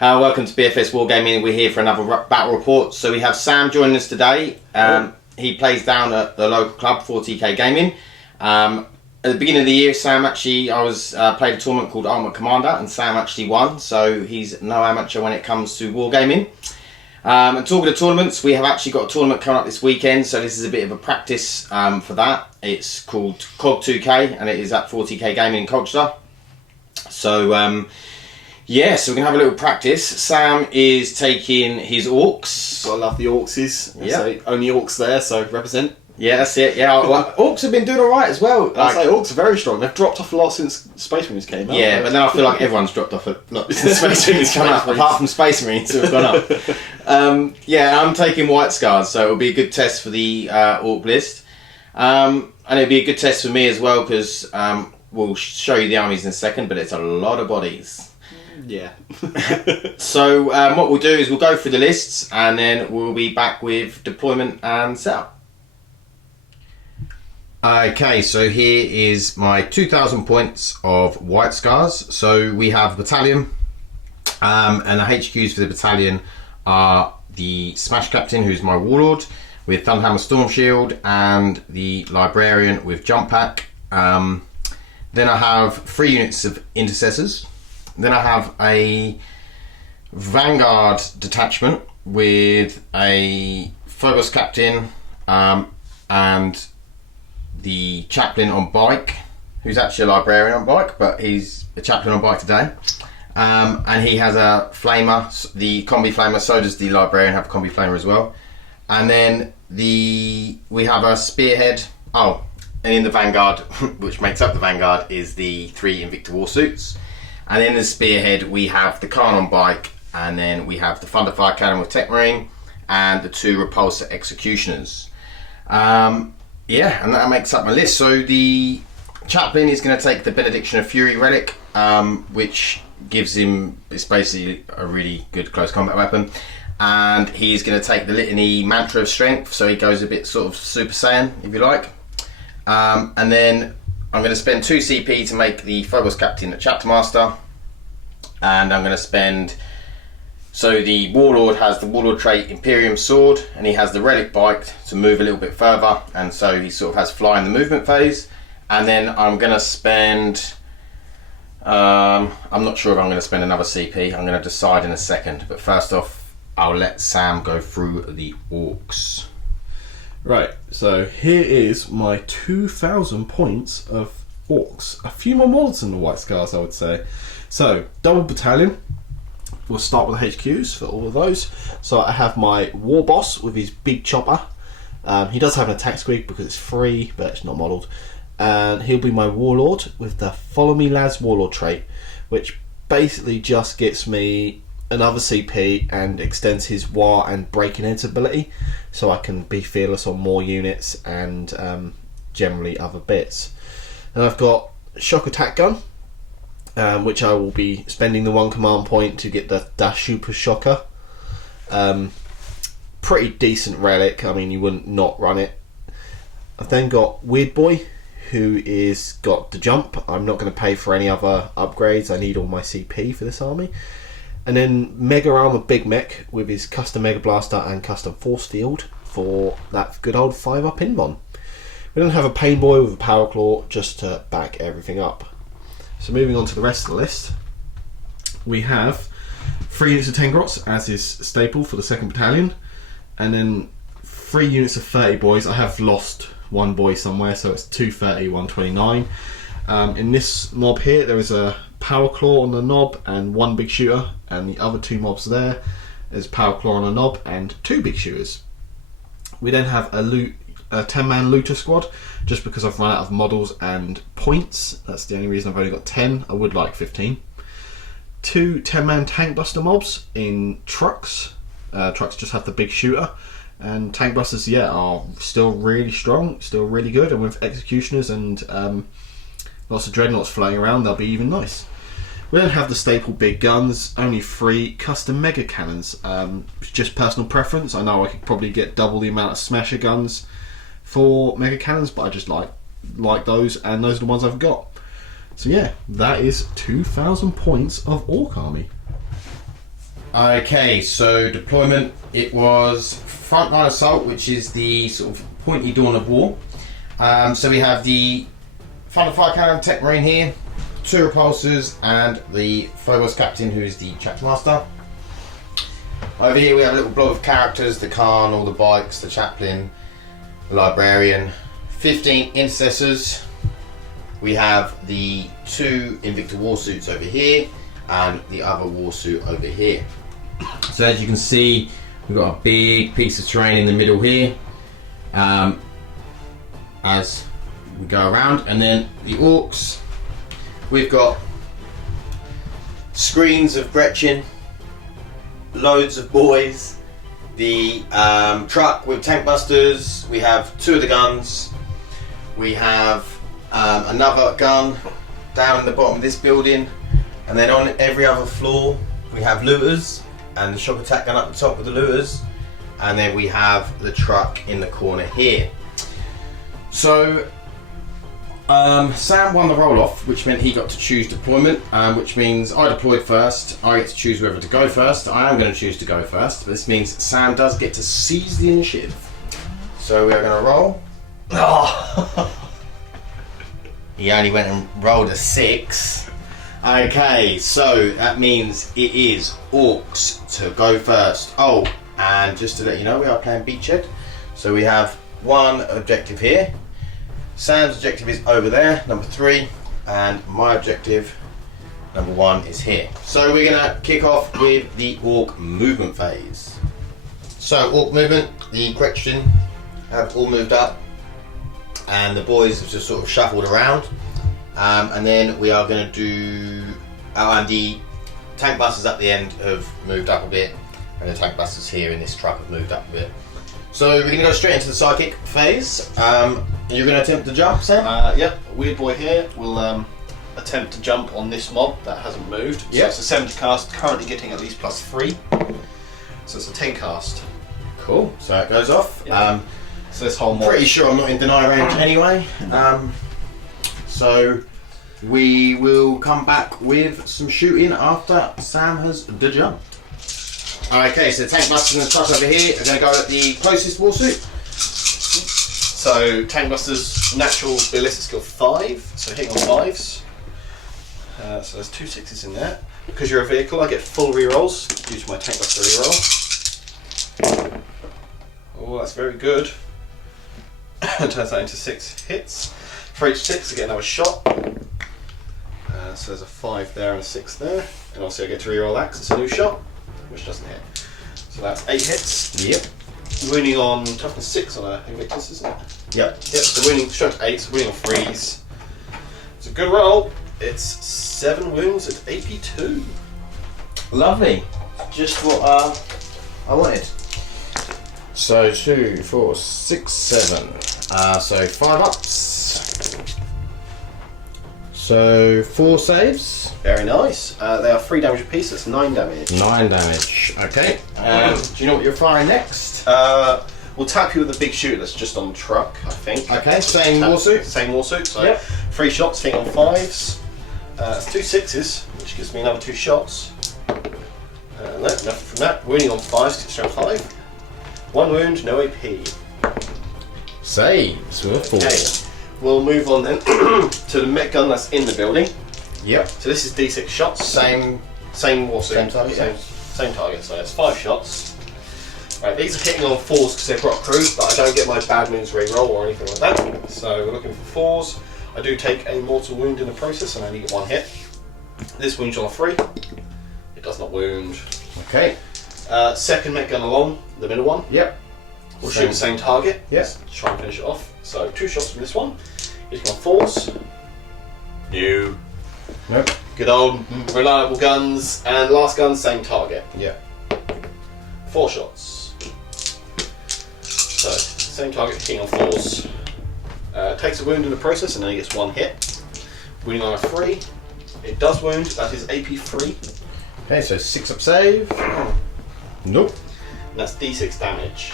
Welcome to BFS Wargaming. We're here for another battle report. So we have Sam joining us today. He plays down at the local club, 40k Gaming. At the beginning of the year, Sam actually, played a tournament called Ultimate Commander, and Sam actually won. So he's no amateur when it comes to Wargaming. And talking of tournaments, we have actually got a tournament coming up this weekend. So this is a bit of a practice for that. It's called COG 2K, and it is at 40k Gaming in Colchester. So yeah, so we're going to have a little practice. Sam is taking his Orks. Gotta love the Orkses. Yeah. So only Orks there, so represent. Yeah, that's it. Yeah, well, Orks have been doing alright as well. I'd say Orks are very strong. They've dropped off a lot since Space Marines came out. Yeah, but then I feel like everyone's dropped off a lot since Space Marines come out, apart from Space Marines who have gone up. Yeah, I'm taking White Scars, so it'll be a good test for the Ork list. And it'll be a good test for me as well, because we'll show you the armies in a second, but it's a lot of bodies. Yeah. So what we'll do is we'll go through the lists and then we'll be back with deployment and setup. Okay, so here is my 2,000 points of White Scars. So we have a battalion, and the HQs for the battalion are the Smash Captain, who's my Warlord, with Thunderhammer Storm Shield, and the Librarian with Jump Pack. Then I have 3 units of Intercessors. Then I have a Vanguard detachment with a Phobos Captain and the Chaplain on bike, who's actually a Librarian on bike, but he's a Chaplain on bike today. And he has a Flamer, the Combi Flamer, so does the Librarian have a Combi Flamer as well. And then we have a Spearhead. Oh, and in the Vanguard, which makes up the Vanguard, is the 3 Invicta Warsuits. And then in the Spearhead we have the Khan on bike, and then we have the Thunderfire Cannon with Tech Marine, and the 2 Repulsor Executioners. Yeah, and that makes up my list. So the Chaplain is going to take the Benediction of Fury Relic, which gives him, it's basically a really good close combat weapon. And he's going to take the Litany Mantra of Strength, so he goes a bit sort of Super Saiyan, if you like. And then I'm going to spend 2 CP to make the Phobos Captain a Chapter Master, and I'm going to spend, so the Warlord has the Warlord trait Imperium Sword, and he has the Relic Bike to move a little bit further, and so he sort of has fly in the movement phase. And then I'm going to spend, I'm not sure if I'm going to spend another CP, I'm going to decide in a second, but first off I'll let Sam go through the Orks. Right, so here is my 2,000 points of Orks. A few more models than the White Scars, I would say. So, double battalion. We'll start with the HQs for all of those. So I have my War Boss with his big chopper. He does have an attack squig because it's free, but it's not modelled. And he'll be my Warlord with the Follow Me Lads Warlord trait, which basically just gets me another CP and extends his War and Breaking Edge ability, so I can be fearless on more units and generally other bits. And I've got Shock Attack Gun, which I will be spending the 1 command point to get the Super Shocker. Pretty decent relic, I mean you wouldn't not run it. I've then got Weird Boy, who is got the jump. I'm not going to pay for any other upgrades, I need all my CP for this army. And then Mega Armor Big Mech with his custom Mega Blaster and custom Force Field for that good old 5-up in Bon. We then have a Pain Boy with a Power Claw just to back everything up. So moving on to the rest of the list, we have 3 units of Tengrots as is staple for the 2nd Battalion, and then 3 units of 30 boys. I have lost 1 boy somewhere, so it's 230, 129. In this mob here there is a Power Claw on the knob and 1 big shooter, and the other 2 mobs there is Power Claw on a knob and 2 big shooters. We then have a 10-man looter squad, just because I've run out of models and points. That's the only reason I've only got 10. I would like 15. 2 10-man tank buster mobs in trucks. Trucks just have the big shooter, and tank busters, yeah, are still really strong, still really good, and with executioners and lots of dreadnoughts floating around, they'll be even nice. We don't have the staple big guns, only 3 custom mega cannons. It's just personal preference. I know I could probably get double the amount of smasher guns for mega cannons, but I just like those, and those are the ones I've got. So yeah, that is 2,000 points of Ork Army. Okay, so deployment, it was frontline assault, which is the sort of pointy dawn of war. So we have the Thunder Fire Cannon Tech Marine here, 2 repulsors, and the Phobos Captain, who is the chapter master. Over here we have a little blob of characters: the Khan, all the bikes, the chaplain, the librarian, 15 intercessors. We have the 2 Invicta warsuits over here, and the other warsuit over here. So as you can see, we've got a big piece of terrain in the middle here, as we go around. And then the Orks, we've got screens of Gretchen, loads of boys, the truck with tank busters, we have 2 of the guns, we have another gun down in the bottom of this building, and then on every other floor we have looters and the shock attack gun up the top with the looters, and then we have the truck in the corner here. So Sam won the roll-off, which meant he got to choose deployment, which means I deployed first. I get to choose whether to go first. I am going to choose to go first, but this means Sam does get to seize the initiative. So we are going to roll. Oh. He only went and rolled a 6. Okay, so that means it is Orks to go first. Oh, and just to let you know, we are playing Beachhead. So we have 1 objective here. Sam's objective is over there, number 3, and my objective, number 1, is here. So we're going to kick off with the Ork movement phase. So Ork movement, the Gretchen have all moved up, and the boys have just sort of shuffled around. And then we are going to do, and the tank busters at the end have moved up a bit, and the tank busters here in this truck have moved up a bit. So we're going to go straight into the psychic phase. You're going to attempt to jump, Sam? Yep, Weird Boy here will attempt to jump on this mob that hasn't moved. Yep. So it's a 7 to cast, currently getting at least +3. So it's a 10 cast. Cool, so it goes off. Yeah. So this whole mob... Pretty sure I'm not in deny range anyway. So we will come back with some shooting after Sam has the jump. Okay, so the tank busters and the truck over here are going to go at the closest warsuit. So tank busters, natural ballistic skill 5, so hitting on 5s. So there's 2 6s in there. Because you're a vehicle, I get full rerolls due to my tank buster reroll. Oh, that's very good. Turns that into 6 hits. For each 6, I get another shot. So there's a 5 there and a 6 there. And obviously I get to reroll that 'cause it's a new shot, which doesn't hit. So that's 8 hits. Yep. Wounding on toughness 6 on a Invictus, isn't it? Yep. Yep, so wounding strength 8, so wounding on 3s. It's a good roll. It's 7 wounds at AP 2. Lovely. Just what I wanted. So 2, 4, 6, 7. So 5 ups. So 4 saves. Very nice. They are 3 damage apiece, that's 9 damage. 9 damage. Okay. Do you know what you're firing next? We'll tap you with a big shooter that's just on the truck, I think. Okay, same warsuit. Same warsuit, so yep. 3 shots, hitting on 5s. That's 2 6s, which gives me another 2 shots. No, nothing from that. Wounding on 5s, strength 5. 1 wound, no AP. Saves with 4. Okay, we'll move on then to the mech gun that's in the building. Yep. So this is D6 shots. Same warsuit. Same target, yeah. Same target, so it's 5 shots. Right, these are hitting on 4s because they've got crew, but I don't get my bad moves reroll or anything like that. So we're looking for 4s. I do take a mortal wound in the process and I only get 1 hit. This wounds on a 3. It does not wound. Okay. Second mech gun along, the middle one. Yep. We'll shoot the same target. Yes. Let's try and finish it off. So 2 shots from this one. Hitting on 4s. New. Nope. Good old reliable guns. And last gun, same target. Yep. 4 shots. So same target, hitting on 4s. Takes a wound in the process and then he gets 1 hit. Wounding on a 3. It does wound, that is AP 3. Okay, so 6 up save. Nope. And that's D6 damage.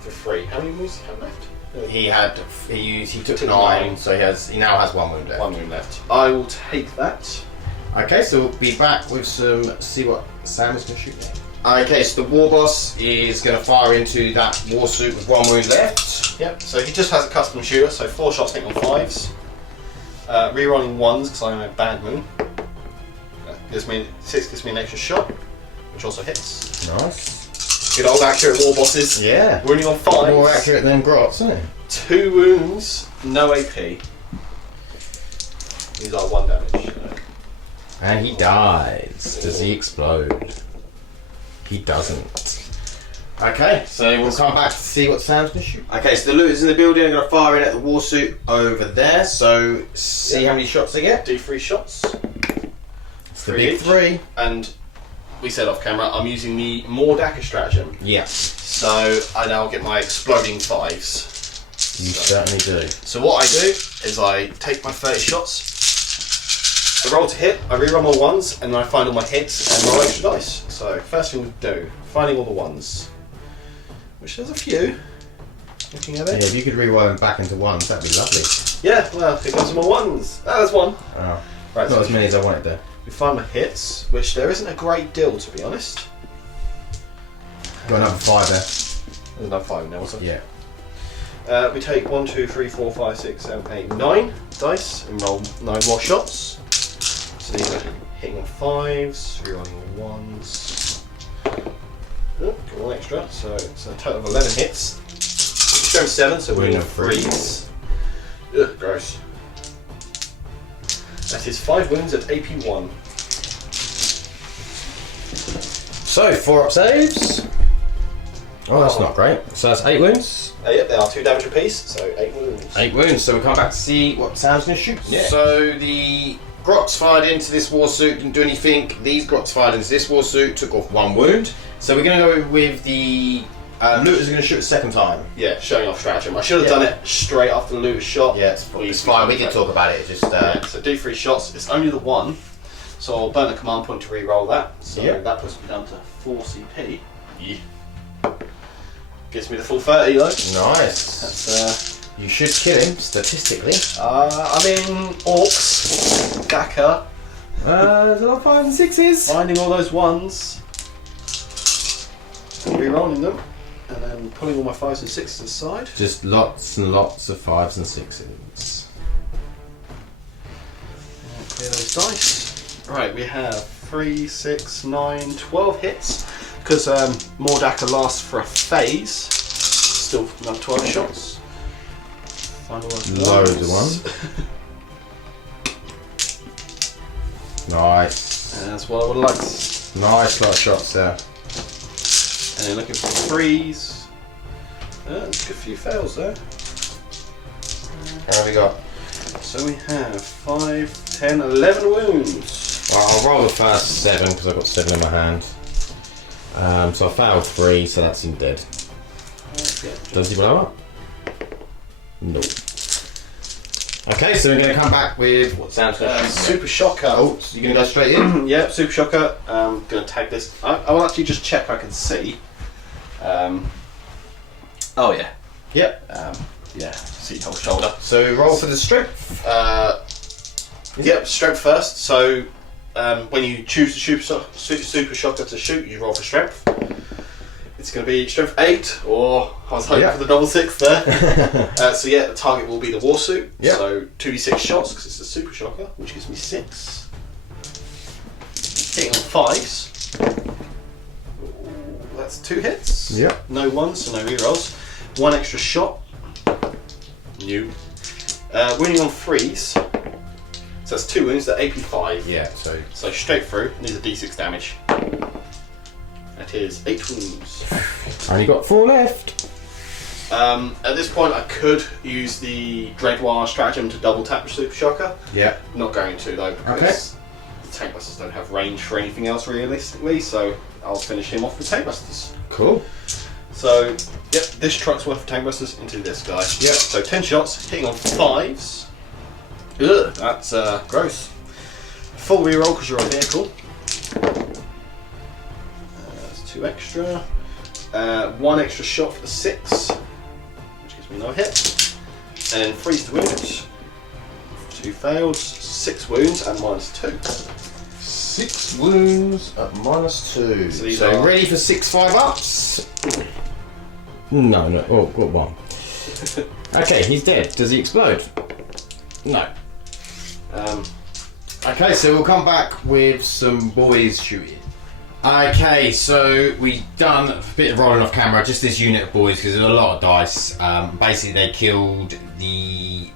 For 3. How many wounds do you have left? He took 9, so he now has 1 wound left. 1 wound left. I will take that. Okay, so we'll be back with see what Sam is going to shoot now. Okay, so the war boss is going to fire into that war suit with 1 wound left. Yep, so he just has a custom shooter, so 4 shots hitting on 5s. Rerolling 1s because I'm a bad moon. 6 gives me an extra shot, which also hits. Nice. Good old accurate war bosses. Yeah. Wounding on 5s. More accurate than Grots, isn't it? 2 wounds, no AP. These are 1 damage. And he dies. Does he explode? He doesn't. Okay, so we'll come back to see what Sam's going to shoot. Okay, so the looters in the building are going to fire in at the war suit over there. So see how many shots they get. Do 3 shots. It's the big 3. And we said off camera, I'm using the Mordaka stratagem. Yeah. So I now get my exploding 5s. You certainly do. So what I do is I take my 30 shots, I roll to hit, I reroll my 1s, and then I find all my hits and roll extra dice. So first thing we do, finding all the 1s. Which there's a few. Looking at it. Yeah, if you could reroll them back into 1s, that'd be lovely. Yeah, well, here comes my 1s. Ah, there's 1. Oh. Right, Not as many as I wanted there. We find my hits, which there isn't a great deal to be honest. Got another 5 there. There's another 5 now, also. Yeah. We take 1, 2, 3, 4, 5, 6, 7, 8, 9 dice and roll 9 more shots. So these are hitting on 5s, rerolling on 1s. Oh, got 1 extra, so it's a total of 11 hits. Strength 7, so we're in 3s. Ugh, gross. That is 5 wounds at AP 1. So 4 up saves. Oh, that's not great. So that's 8 wounds. Yep, they are 2 damage apiece, so 8 wounds. 8 wounds. So we'll come back to see what Sam's going to shoot. Yeah. So the Grots fired into this war suit, didn't do anything. These Grots fired into this war suit, took off 1 wound. So we're going to go with the looters are going to shoot a second time. Yeah, showing off stratagem. I should have done it straight after the looter shot. Yeah, it's fine. We did talk about it. Just yeah, so do 3 shots. It's only the 1, so I'll burn a command point to re-roll that. So that puts me down to 4 CP. Yeah. Gives me the full 30 though. Nice. That's you should kill him statistically. I mean, Orks, Daka. There's a lot of 5s and 6s. Finding all those 1s, re-rolling them, and then pulling all my 5s and 6s aside. Just lots and lots of 5s and 6s. Clear those dice. Right, we have 3, 6, 9, 12 hits. Because Mordaka lasts for a phase, still another 12 shots. Find all those loads of 1s. Nice. And that's what I would like. Nice lot of shots there. And then looking for 3s. There's a good few fails there. How have we got? So we have 5, 10, 11 wounds. Well, I'll roll the first 7 because I've got 7 in my hand. So I failed 3, so that's him dead. Does he blow up? No. Okay, so we're going to come back with what sounds good. Super Shocker. Oh, so you're going to go straight in? Yep, Super Shocker. I'm going to tag this. I will actually just check I can see. Oh yeah. Yep. Yeah, see whole shoulder. So roll for the strength. Yep, strength first. So when you choose the super shocker to shoot, you roll for strength. It's going to be strength 8, or I was hoping for the double 6 there. So yeah, the target will be the war suit. Yep. So 2d6 shots because it's a super shocker, which gives me 6. Hitting on 5s. Ooh, that's 2 hits. Yep. No 1s, so no rerolls. 1 extra shot. New. Wounding on 3s. So that's 2 wounds, they're AP 5. Yeah, so straight through, and these are d6 damage. That is 8 wounds. Only got 4 left. At this point I could use the Dreadwire stratagem to double tap the Super Shocker. Yeah. Not going to though, because the Tank Busters don't have range for anything else realistically, so I'll finish him off with Tank Busters. Cool. So, yep, this truck's worth of Tank Busters into this guy. Yep. So 10 shots, hitting on 5s. Ugh, that's gross. Full reroll because you're a vehicle. That's 2 extra. 1 extra shot for the 6, which gives me no hit. And then freeze the wounds. 2 fails, 6 wounds, and -2. 6 wounds at -2. So these So are- ready for 6 5-ups? No. Oh, got 1. Okay, he's dead. Does he explode? No. Okay, so we'll come back with some boys shooting. Okay, so we done a bit of rolling off camera, just this unit of boys, because there's a lot of dice. Basically, they killed the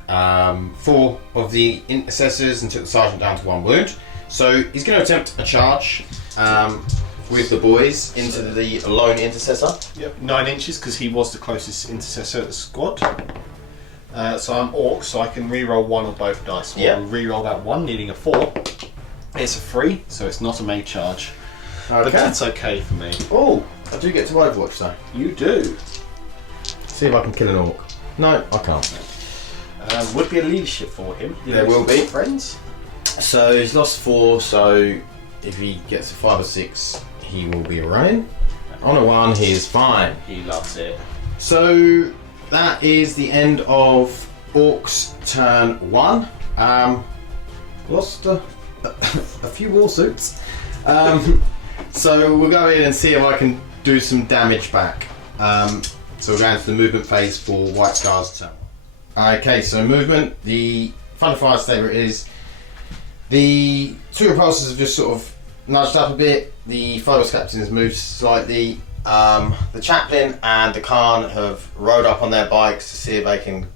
4 of the intercessors and took the sergeant down to 1 wound. So he's going to attempt a charge with the boys into the lone intercessor. Yep, 9 inches because he was the closest intercessor of the squad. So I'm Orc, so I can re-roll 1 on both dice. So Yeah. I'll re-roll that 1, needing a 4. It's a 3, so it's not a made charge. Okay. But that's okay for me. Oh, I do get to Overwatch though. You do. See if I can kill an orc. No, I can't. Would be a leadership for him. There will be. Friends. So he's lost 4, so if he gets a 5 or 6, he will be running. On a 1, he is fine. He loves it. So that is the end of Orcs turn 1. Lost a few war suits. So we'll go in and see if I can do some damage back. So we're going to the movement phase for White Scar's turn. Okay, so movement. The Thunder Fire Saber is the 2 repulsors have just sort of nudged up a bit. The Phobos Captain has moved slightly. The Chaplain and the Khan have rode up on their bikes to see if they can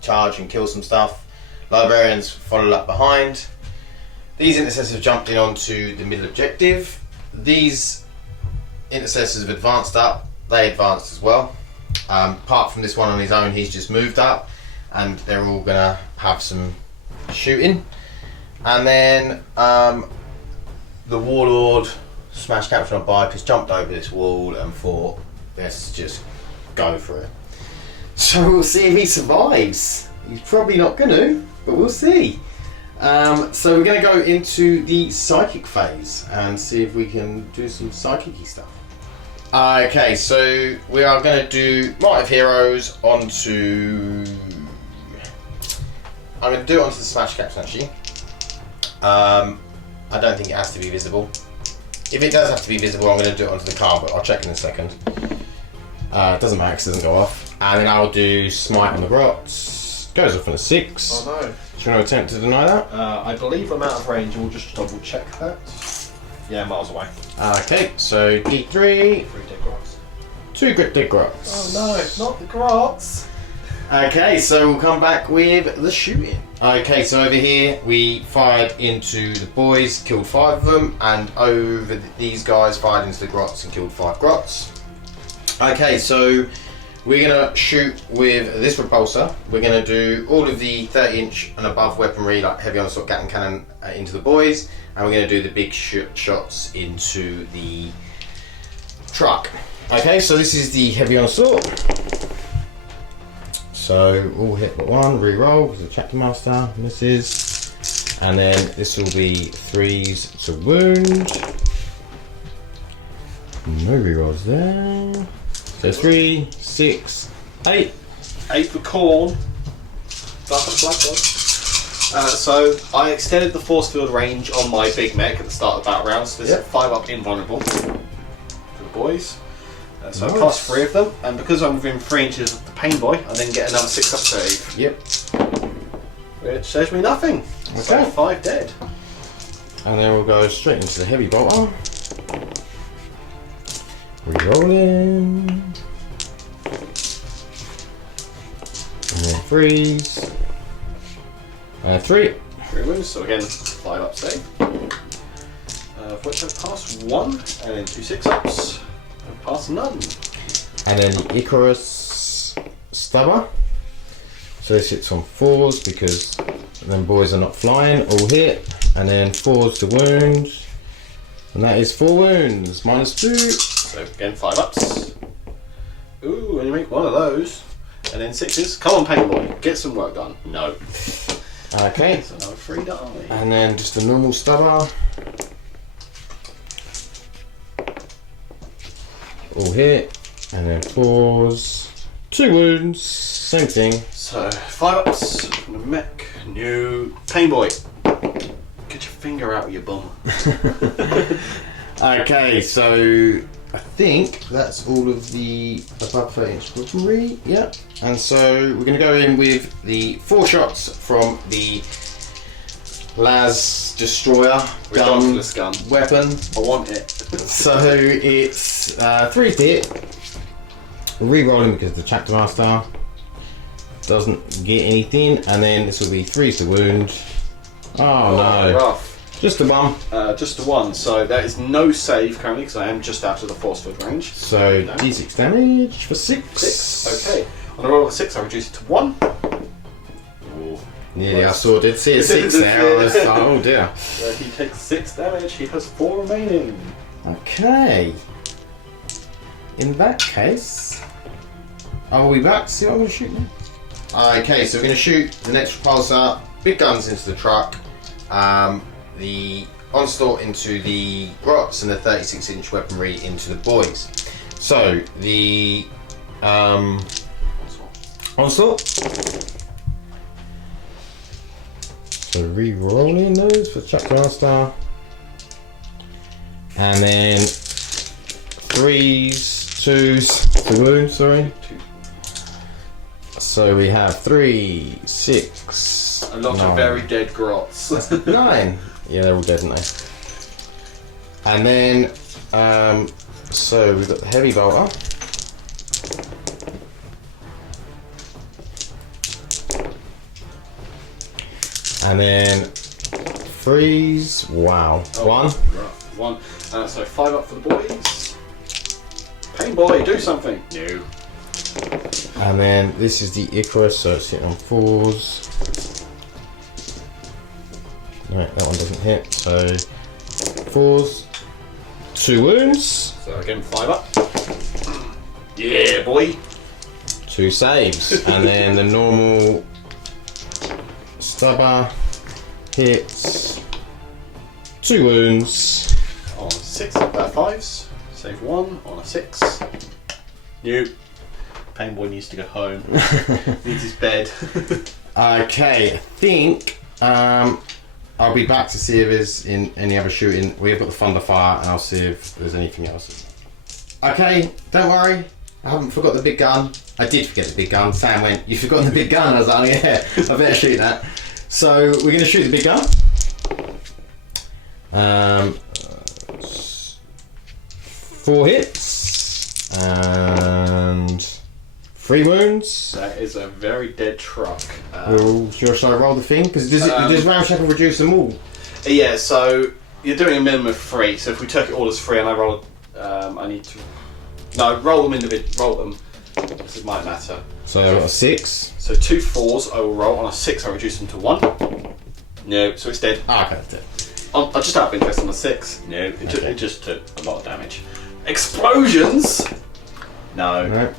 charge and kill some stuff. Librarians followed up behind. These intercessors have jumped in onto the middle objective. These intercessors have advanced up. They advanced as well. Apart from this one on his own, he's just moved up, and they're all gonna have some shooting. And then the Warlord Smash Captain on bike has jumped over this wall and thought, let's just go for it. So we'll see if he survives. He's probably not gonna, but we'll see. So we're going to go into the psychic phase and see if we can do some psychic-y stuff. Okay, so we are going to do Might of Heroes onto... I'm going to do it onto the Smash Captain actually. I don't think it has to be visible. If it does have to be visible, I'm going to do it onto the car, but I'll check in a second. It doesn't matter because it doesn't go off. And then I'll do Smite on the Grots. Goes off on a 6. Oh no. Do you want to attempt to deny that? I believe I'm out of range. We'll just double check that. Yeah, miles away. Okay, so D3, 3 dead grots. 2 Grit Dead Grots. Oh no, not the grots. Okay, so we'll come back with the shooting. Okay, so over here we fired into the boys, killed 5 of them, and over these guys fired into the Grots and killed 5 Grots. Okay, so we're going to shoot with this repulsor. We're going to do all of the 30-inch and above weaponry, like heavy onslaught Gatling cannon, into the boys, and we're going to do the big shots into the truck. Okay, so this is the heavy onslaught. So all hit but 1, re-roll because the chapter master misses, and then this will be 3s to wound. No re-rolls there. So 3, 6, 8. 8 for corn. Black one. So I extended the force field range on my big mech at the start of the battle round, so this is 5 up invulnerable for the boys. So I cast 3 of them, and because I'm within 3 inches of the pain boy, I then get another 6 up save. Yep. Which saves me nothing. Okay. So 5 dead. And then we'll go straight into the heavy bolter. Rerolling. And then 3s. And 3. 3 wounds, so again 5 up save. Of which I pass 1, and then 2 6-ups. I pass none. And then the Icarus Stubber. So this hits on 4s because then boys are not flying, all hit. And then 4s to wound. And that is 4 wounds, -2. So again 5 ups. Ooh, and you make one of those. And then 6s. Come on, pain boy, get some work done. No. Okay. So another 3 die. And then just a normal stubber. All hit. And then 4s. 2 wounds. Same thing. So 5 ups from the mech. New pain boy. Get your finger out of your bum. Okay, so I think that's all of the above 30-inch weaponry. Yeah, and so we're going to go in with the 4 shots from the Las Destroyer Ridiculous gun. weapon. I want it. So it's 3 to hit. Re-rolling because the chapter master doesn't get anything, and then this will be 3 to wound. Oh no! Rough. Just the one. Just the one. So there is no save currently because I am just out of the force field range. So d6 damage for 6. 6. Okay. On a roll of 6, I reduce it to 1. Yeah, I saw. Did see a 6 there. I was like, oh dear. He takes 6 damage. He has 4 remaining. Okay. In that case, are we back to see what I'm going to shoot now? Okay, so we're going to shoot the next repulsor, big guns into the truck, the onslaught into the grots, and the 36-inch weaponry into the boys. So the onslaught. So re-rolling those for chapter master, and then 3s, 2s to wound. Sorry. So we have 3, 6. A lot of very dead grots. 9. Yeah, they're all dead, aren't they? And then, so we've got the heavy bolter. And then 3s. Wow. Oh, 1. 1. So 5 up for the boys. Pain boy, do something. No. And then this is the Icarus, so it's hitting on 4s. No, that one doesn't hit, so 4s. 2 wounds. So again, 5 up. Yeah, boy. 2 saves. And then the normal stubber hits. 2 wounds. On 6 5s. Save 1 on a 6. Nope. Pain boy needs to go home. Needs his bed. Okay, I think I'll be back to see if there's any other shooting. We've got the thunder fire, and I'll see if there's anything else. Okay, don't worry. I haven't forgot the big gun. I did forget the big gun. Sam went, "You've forgotten the big gun." I was like, "Oh yeah, I better shoot that." So we're going to shoot the big gun. 4 hits and 3 wounds. That is a very dead truck. Shall I roll the thing? Because does Ramshackle reduce them all? Yeah, so you're doing a minimum of 3. So if we took it all as 3 and I roll, I need to roll them individually. Roll them. This might matter. So I've got a 6. So 2 4s I will roll. On a 6 I reduce them to 1. No, so it's dead. Ah, okay, it's dead. Just out of interest on a 6. No, it just took a lot of damage. Explosions. No.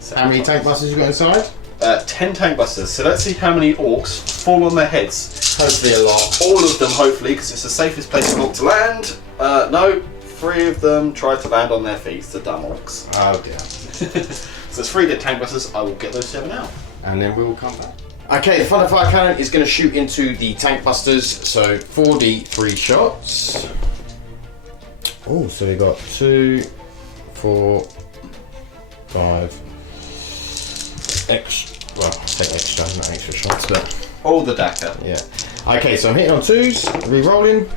So how many tank busters you got inside? 10 tank busters. So let's see how many orcs fall on their heads. Hopefully a lot. All of them, hopefully, because it's the safest place for an orc to land. No, 3 of them tried to land on their feet. The dumb orcs. Oh dear. So there's 3 dead tank busters. I will get those 7 out. And then we'll come back. Okay, the thunder fire cannon is going to shoot into the tank busters. So 4d3 shots. Oh, so we got 2, 4, 5. Extra. Well, I say extra, not extra shots, but All the DACA. yeah. Okay, so I'm hitting on 2s, re-rolling.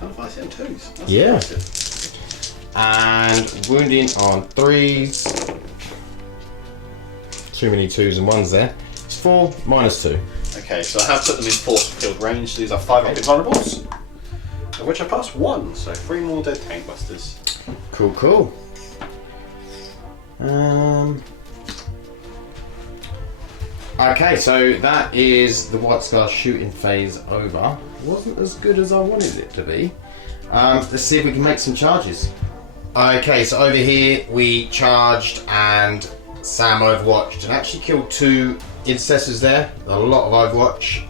How if I say 2s? That's Yeah. impressive. And wounding on 3s. Too many 2s and 1s there. It's 4 minus 2. Okay, so I have put them in force field range. These are 5 up invulnerables, of which I passed 1, so 3 more dead tank busters. Cool, cool. Okay, so that is the White Scar shooting phase over. Wasn't as good as I wanted it to be. Let's see if we can make some charges. Okay, so over here we charged and Sam overwatched and actually killed 2 intercessors there. A lot of overwatch.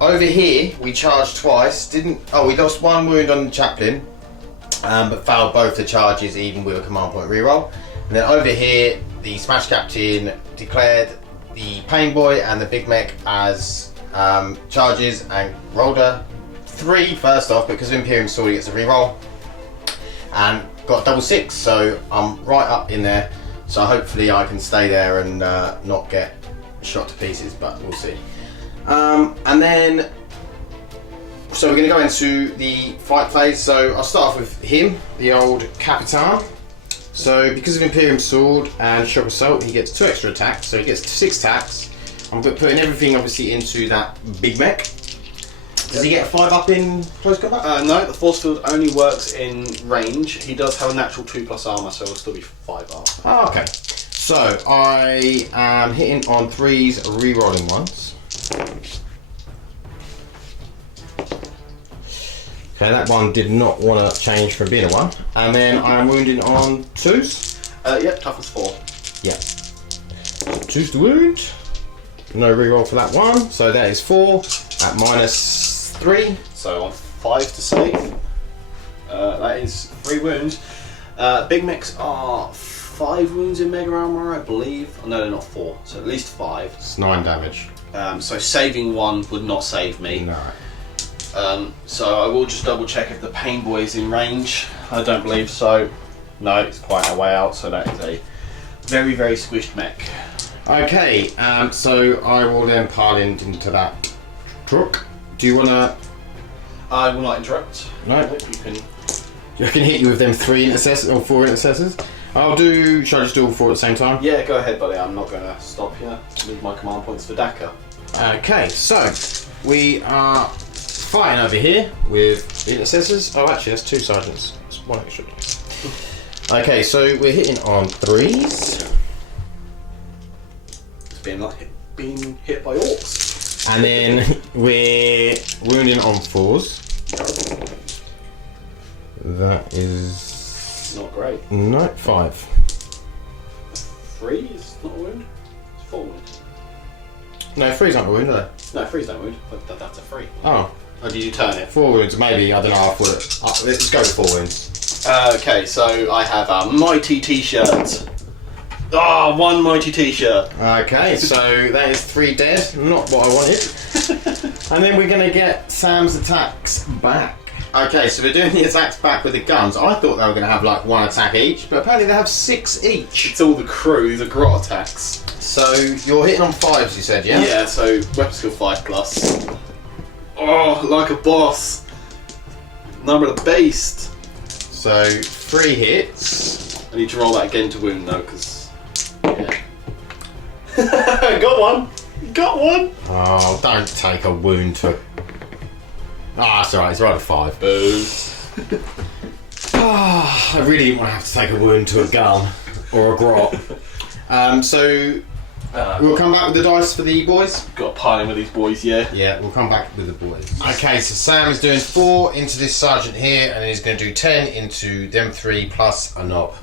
Over here we charged twice. We lost 1 wound on the chaplain, but failed both the charges even with a command point reroll. And then over here the Smash Captain declared the Pain Boy and the Big Mech as charges and rolled a 3 first off, because of Imperium Sword he gets a reroll. And got a double 6, so I'm right up in there. So hopefully I can stay there and not get shot to pieces, but we'll see. And then, so we're going to go into the fight phase. So I'll start off with him, the old Capitan. So because of Imperium Sword and Shock Assault, he gets 2 extra attacks, so he gets 6 attacks. I'm putting everything obviously into that big mech. Does he get a 5 up in close combat? No, the force field only works in range. He does have a natural 2+ armor, so it'll still be 5 up. Oh, okay. So I am hitting on 3s, re-rolling ones. Okay, that one did not want to change from being a 1. And then I'm wounding on 2s. Yep, toughness 4. Yeah. 2's to wound. No re-roll for that one. So that is 4 at -3. So on 5 to save. That is 3 wounds. Big mechs are 5 wounds in mega armor, I believe. Oh, no, they're not 4, so at least 5. It's 9 damage. So saving 1 would not save me. No. So I will just double check if the Pain Boy is in range. I don't believe so. No, it's quite a way out, so that is a very, very squished mech. Okay, so I will then pile into that truck. Do you want to... I will not interrupt. No. You can... I can hit you with them 3 intercessors, or 4 intercessors. Should I just do all 4 at the same time? Yeah, go ahead, buddy. I'm not going to stop you. Leave my command points for Daka. Okay, so we are fighting over here with intercessors. Oh, actually, that's 2 sergeants. That's 1 extra. Okay, so we're hitting on 3s. Being hit by orcs. And then we're wounding on 4s. That is... Not great. No, 5. 3 is not a wound. It's 4 wounds. No, 3's not a wound, are they? No, 3's not a wound. But that's a 3. Oh. Or did you turn it? 4 wounds, maybe. I don't know. Let's go with 4 wounds. Okay, so I have a mighty t-shirt. Ah, 1 mighty t-shirt. Okay, so that is 3 dead. Not what I wanted. And then we're going to get Sam's attacks back. Okay, so we're doing the attacks back with the guns. I thought they were going to have like 1 attack each, but apparently they have 6 each. It's all the crew. These are grot attacks. So you're hitting on 5s, you said, yeah? Yeah, so weapon skill 5+. Oh, like a boss. Number of the beast. So 3 hits. I need to roll that again to wound though, because yeah. Got 1. Got 1. Oh, don't take a wound to... Ah, it's alright, it's right at 5. Boo. I really didn't want to have to take a wound to a gun or a grot. So we'll come back with the dice for the boys. Got a pile in with these boys, yeah. Yeah, we'll come back with the boys. Okay, so Sam is doing 4 into this sergeant here, and he's going to do 10 into them 3 plus a knob.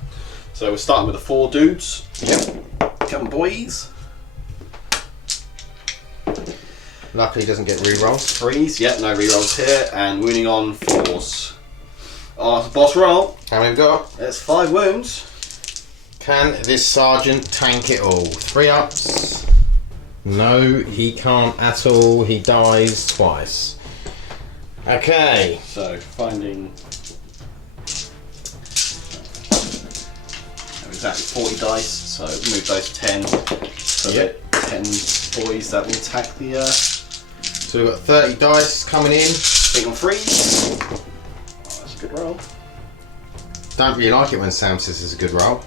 So we're starting with the 4 dudes. Yep. Come boys. Luckily he doesn't get re-rolls. 3s, yep, no rerolls here, and wounding on 4s. Oh, it's a boss roll. How many have we got? That's 5 wounds. Can this sergeant tank it all? 3 ups. No, he can't at all. He dies twice. Okay. So, finding... exactly 40 dice, so move those 10. So yep. 10 boys that will attack the... So we've got 30 dice coming in. Big on 3s. Oh, that's a good roll. Don't really like it when Sam says it's a good roll.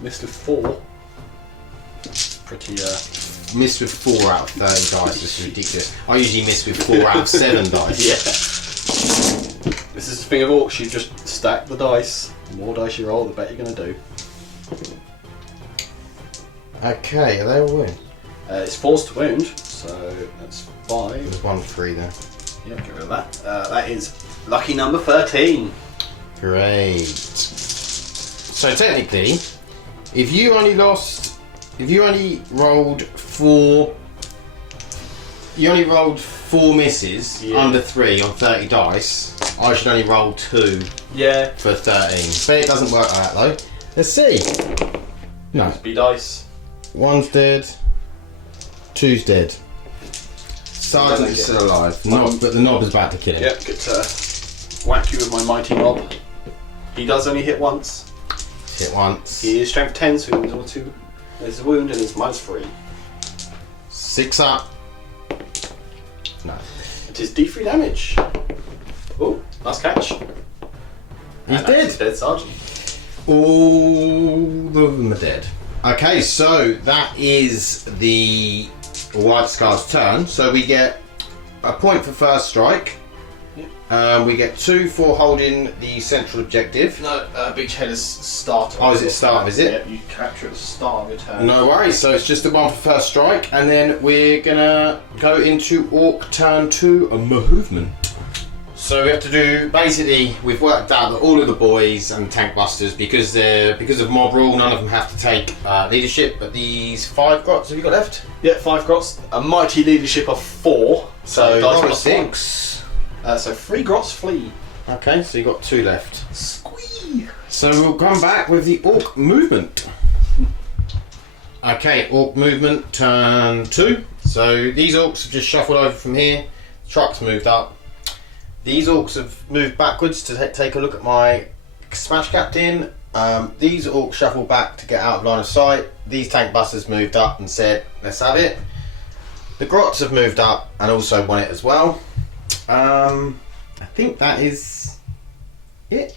Missed with 4. Pretty, Missed with 4 out of 30 dice, this is ridiculous. I usually miss with 4 out of 7 dice. Yeah. This is the thing of Orks, you just stack the dice. The more dice you roll, the better you're going to do. Okay, are they all win? It's 4s to wound, so that's 5. There's 1 3 there. Yeah, get rid of that. That is lucky number 13. Great. So technically, if you only rolled 4, you only rolled 4 misses under 3 on 30 dice, I should only roll 2 for 13. But it doesn't work like that though. Let's see. No. B dice. 1's dead. 2's dead. Sergeant is still alive. Knob, but the knob is about to kill him. Yep, get to whack you with my mighty knob. He does only hit once. Hit once. He is strength 10, so he wins 2. There's a wound and he's -3. 6 up. No. It is D3 damage. Oh, nice catch. He's And dead. Dead Sergeant. All of them are dead. Okay, so that is the White Scar's turn. So we get a point for first strike. We get 2 for holding the central objective. No, Beachhead is start. Oh, is it start, is it? Yeah, you capture at the start of your turn. No worries, so it's just the 1 for first strike, and then we're gonna go into Orc turn 2, a movement. So we have to do, basically, we've worked out that all of the boys and tank busters, because of mob rule, none of them have to take leadership, but these 5 grots have you got left? Yeah, 5 grots. A mighty leadership of 4. So dice roll a +1. 6. So 3 grots flee. Okay, so you got 2 left. Squee! So we'll come back with the Orc movement. Okay, Orc movement, turn 2. So these Orcs have just shuffled over from here. Truck's moved up. These Orcs have moved backwards to take a look at my Smash Captain. These Orcs shuffled back to get out of line of sight. These tank busters moved up and said, let's have it. The Grots have moved up and also won it as well. I think that is it.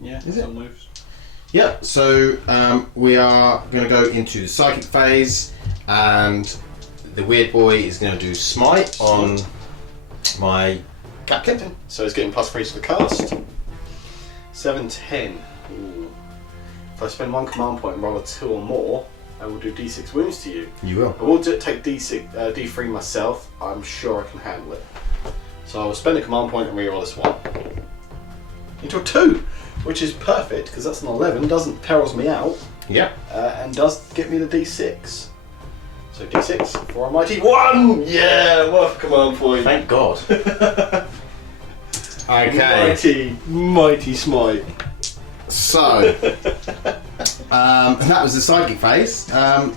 Yeah, Is it? some moves. Yeah, so we are going to go into the psychic phase, and the weird boy is going to do smite on my captain. So he's getting +3 to the cast. 7, 10. Ooh. If I spend 1 command point and roll a 2 or more, I will do D6 wounds to you. You will. I will take D3 myself. I'm sure I can handle it. So I will spend a command point and reroll this 1. Into a 2, which is perfect because that's an 11. Doesn't perils me out. Yeah. And does get me the D6. So D6 for a mighty 1. Yeah, worth a command point. Thank God. Okay. Mighty smite. So that was the psychic phase.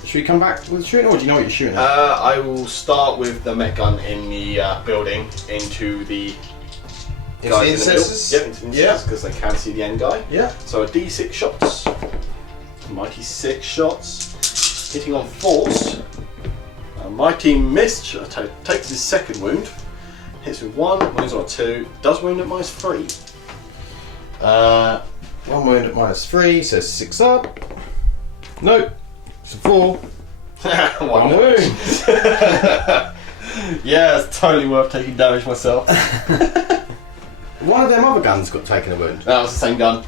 Should we come back with shooting, or do you know what you're shooting at? I will start with the mech gun in the building into the guys in the middle. intercessors? Yep, into the intercessors because they can see the end guy. Yeah. So a D6 shots. Mighty 6 shots. Hitting on force. A mighty missed. Takes his second wound. Hits with 1, wounds on a 2. Does wound at -3. 1 wound at -3, so 6 up. Nope. It's a 4. 1 wound. Yeah, it's totally worth taking damage myself. One of them other guns got taken a wound. That was the same gun.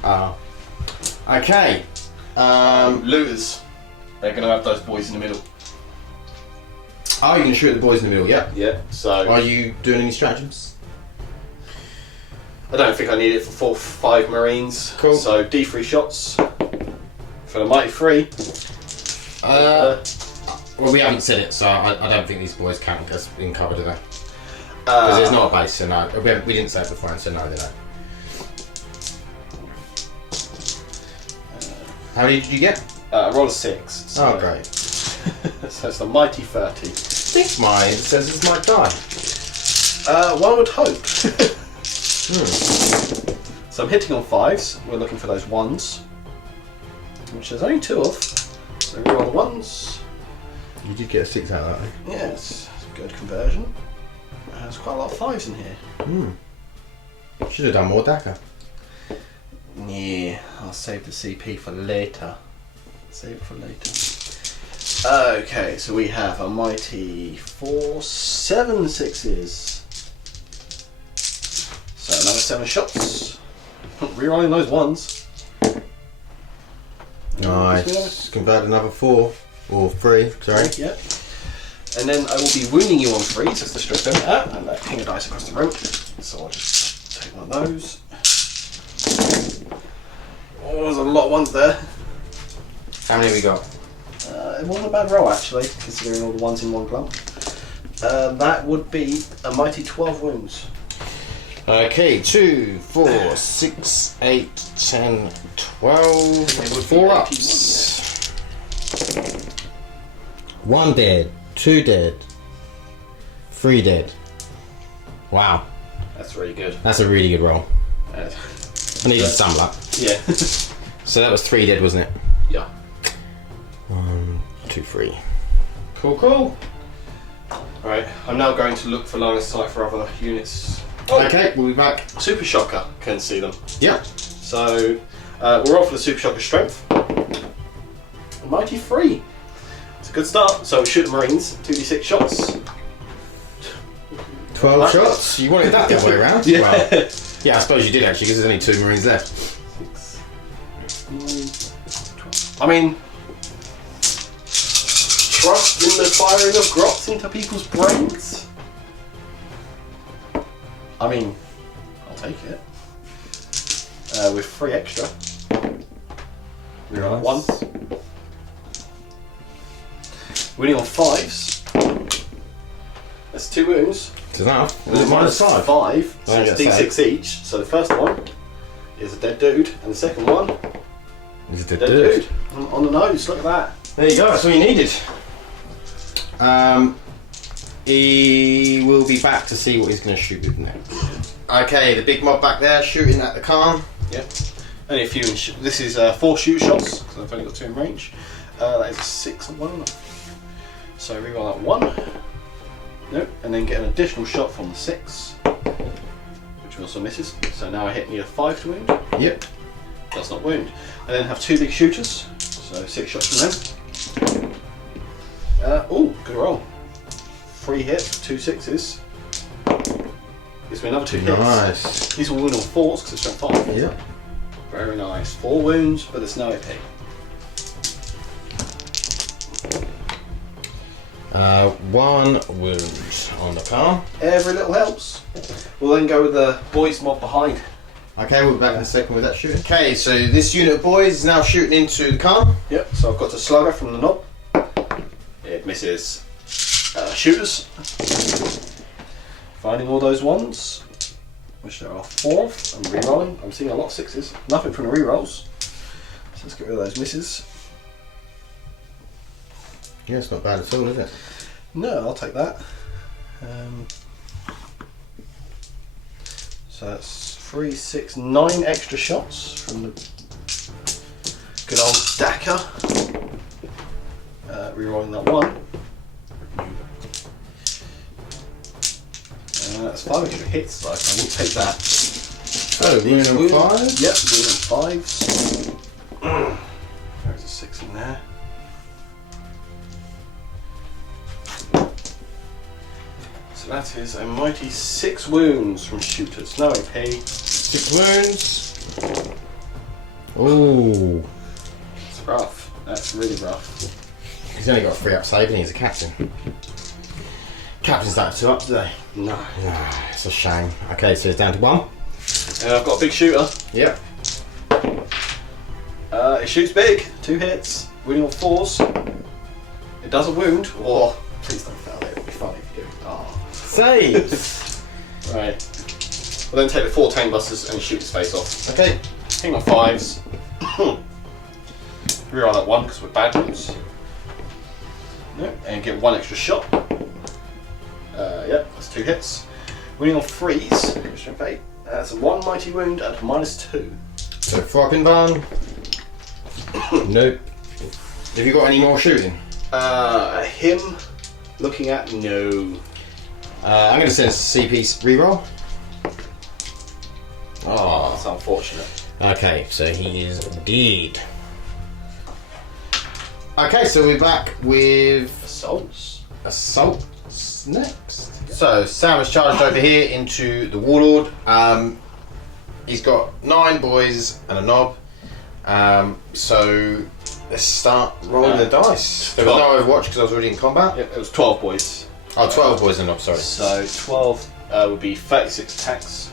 Okay. Looters. They're going to have those boys in the middle. Oh, you can shoot at the boys in the middle, yeah. Yeah, so Are you doing any stratagems? I don't think I need it for 5 Marines. Cool. So D3 shots for the mighty 3. Well, we haven't said it, so I don't think these boys count as in cover, do they? Because there's not a base, so no. We didn't say it before, so no, they don't. How many did you get? I rolled a 6. So, Oh, great. so it's the mighty 30. I think mine says it's my die. One would hope. So I'm hitting on 5s. We're looking for those 1s, which there's only 2 of. So we roll the 1s. You did get a 6 out of that, Yes, good conversion. There's quite a lot of 5s in here. Should have done more DACA. Yeah, I'll save the CP for later. Save it for later. Okay, so we have a mighty 4, 7 6s. So another 7 shots. Rerolling those 1s. Nice. Convert another 4. Or 3, sorry. Yep. And then I will be wounding you on 3s as the strip them. And I ping a dice across the room. So I'll just take one of those. Oh, there's a lot of 1s there. How many have we got? It wasn't a bad roll actually, considering all the 1s in one clump. That would be a mighty 12 wounds. Okay, 2, 4, 6, 8, 10, 12. It would be 4 81, ups. 1 dead, 2 dead, 3 dead. Wow. That's really good. That's a really good roll. Uh, I needed some luck. yeah. So that was 3 dead, wasn't it? Yeah. 1, 2, 3. Cool. Alright, I'm now going to look for line of sight for other units. Oh, Okay, we'll be back. Super Shocker, can see them. Yep. So, we're off for the Super Shocker strength. Mighty 3. It's a good start. So, shoot the Marines, 2d6 shots. 12 Right. shots. You wanted that the other way around? Yeah. Well, yeah, I suppose you did actually, because there's only 2 Marines left. 6, 9, 12. I mean, trust in the firing of grots into people's brains? I mean, I'll take it. With 3 extra. We're on 1. Winning on 5s. That's 2 wounds. It's enough. It was -5. 5, so Oh, it's yeah, d6 each. So the first one is a dead dude, and the second one, It's a dead dude. On the nose, look at that. There you go, that's all you needed. He will be back to see what he's going to shoot with next. Okay, the big mob back there shooting at the car. Yep. Only a few. This is 4 shoot shots, because I've only got 2 in range. That is a 6 on 1. So reroll that 1. Nope. And then get an additional shot from the 6, which also misses. So now I need a 5 to wound. Yep. Does not wound. I then have 2 big shooters, so 6 shots from them. Oh, good roll. 3 hits, 2 6s. Gives me another 2 hits. Nice. These will wound on 4s because it's strength 5. Yep. Very nice. 4 wounds, but there's no AP. 1 wound on the car. Every little helps. We'll then go with the boys mob behind. Okay, we'll be back in a second with that shooting. Okay, so this unit of boys is now shooting into the car. Yep, so I've got a slugger from the knob. It misses shooters. Finding all those ones, which there are 4. I'm rerolling. I'm seeing a lot of 6s. Nothing from the rerolls. So let's get rid of those misses. Yeah, it's not bad at all, is it? No, I'll take that. So that's 3, 6, 9 extra shots from the good old Dacker. Rerolling that 1. That's 5 extra hits, like I will take that. Oh, wound on 5? Yep, wound on 5s. There's a 6 in there. So that is a mighty 6 wounds from shooters. No AP. 6 wounds. Ooh. It's rough. That's really rough. He's only got 3 up save and he's a captain. Captain's like 2 up today. No. It's a shame. Okay, so it's down to 1. And I've got a big shooter. Yep. It shoots big. 2 hits. Winning on 4s. It does a wound. Oh, please don't fail it. It would be funny if you do. Oh. Save! Right. We'll then take the 4 tank busters and shoot his face off. Okay. Hang on 5s. Reroll that 1 because we're bad wounds. No, and get 1 extra shot. Yep, that's 2 hits. Winning on 3s. Strength 8. That's 1 mighty wound at -2. So Fropping Barn. Nope. Have you got any more shooting? Him looking at no. I'm going to send CP reroll. Oh. That's unfortunate. Okay, so he is dead. Okay, so we're back with Assaults. assaults next. So Sam has charged over here into the Warlord. He's got 9 boys and a knob. So let's start rolling the dice. There was no Overwatch because I was already in combat. Yep, it was 12 boys. Oh, 12 boys and a knob, sorry. So 12 would be 36 attacks.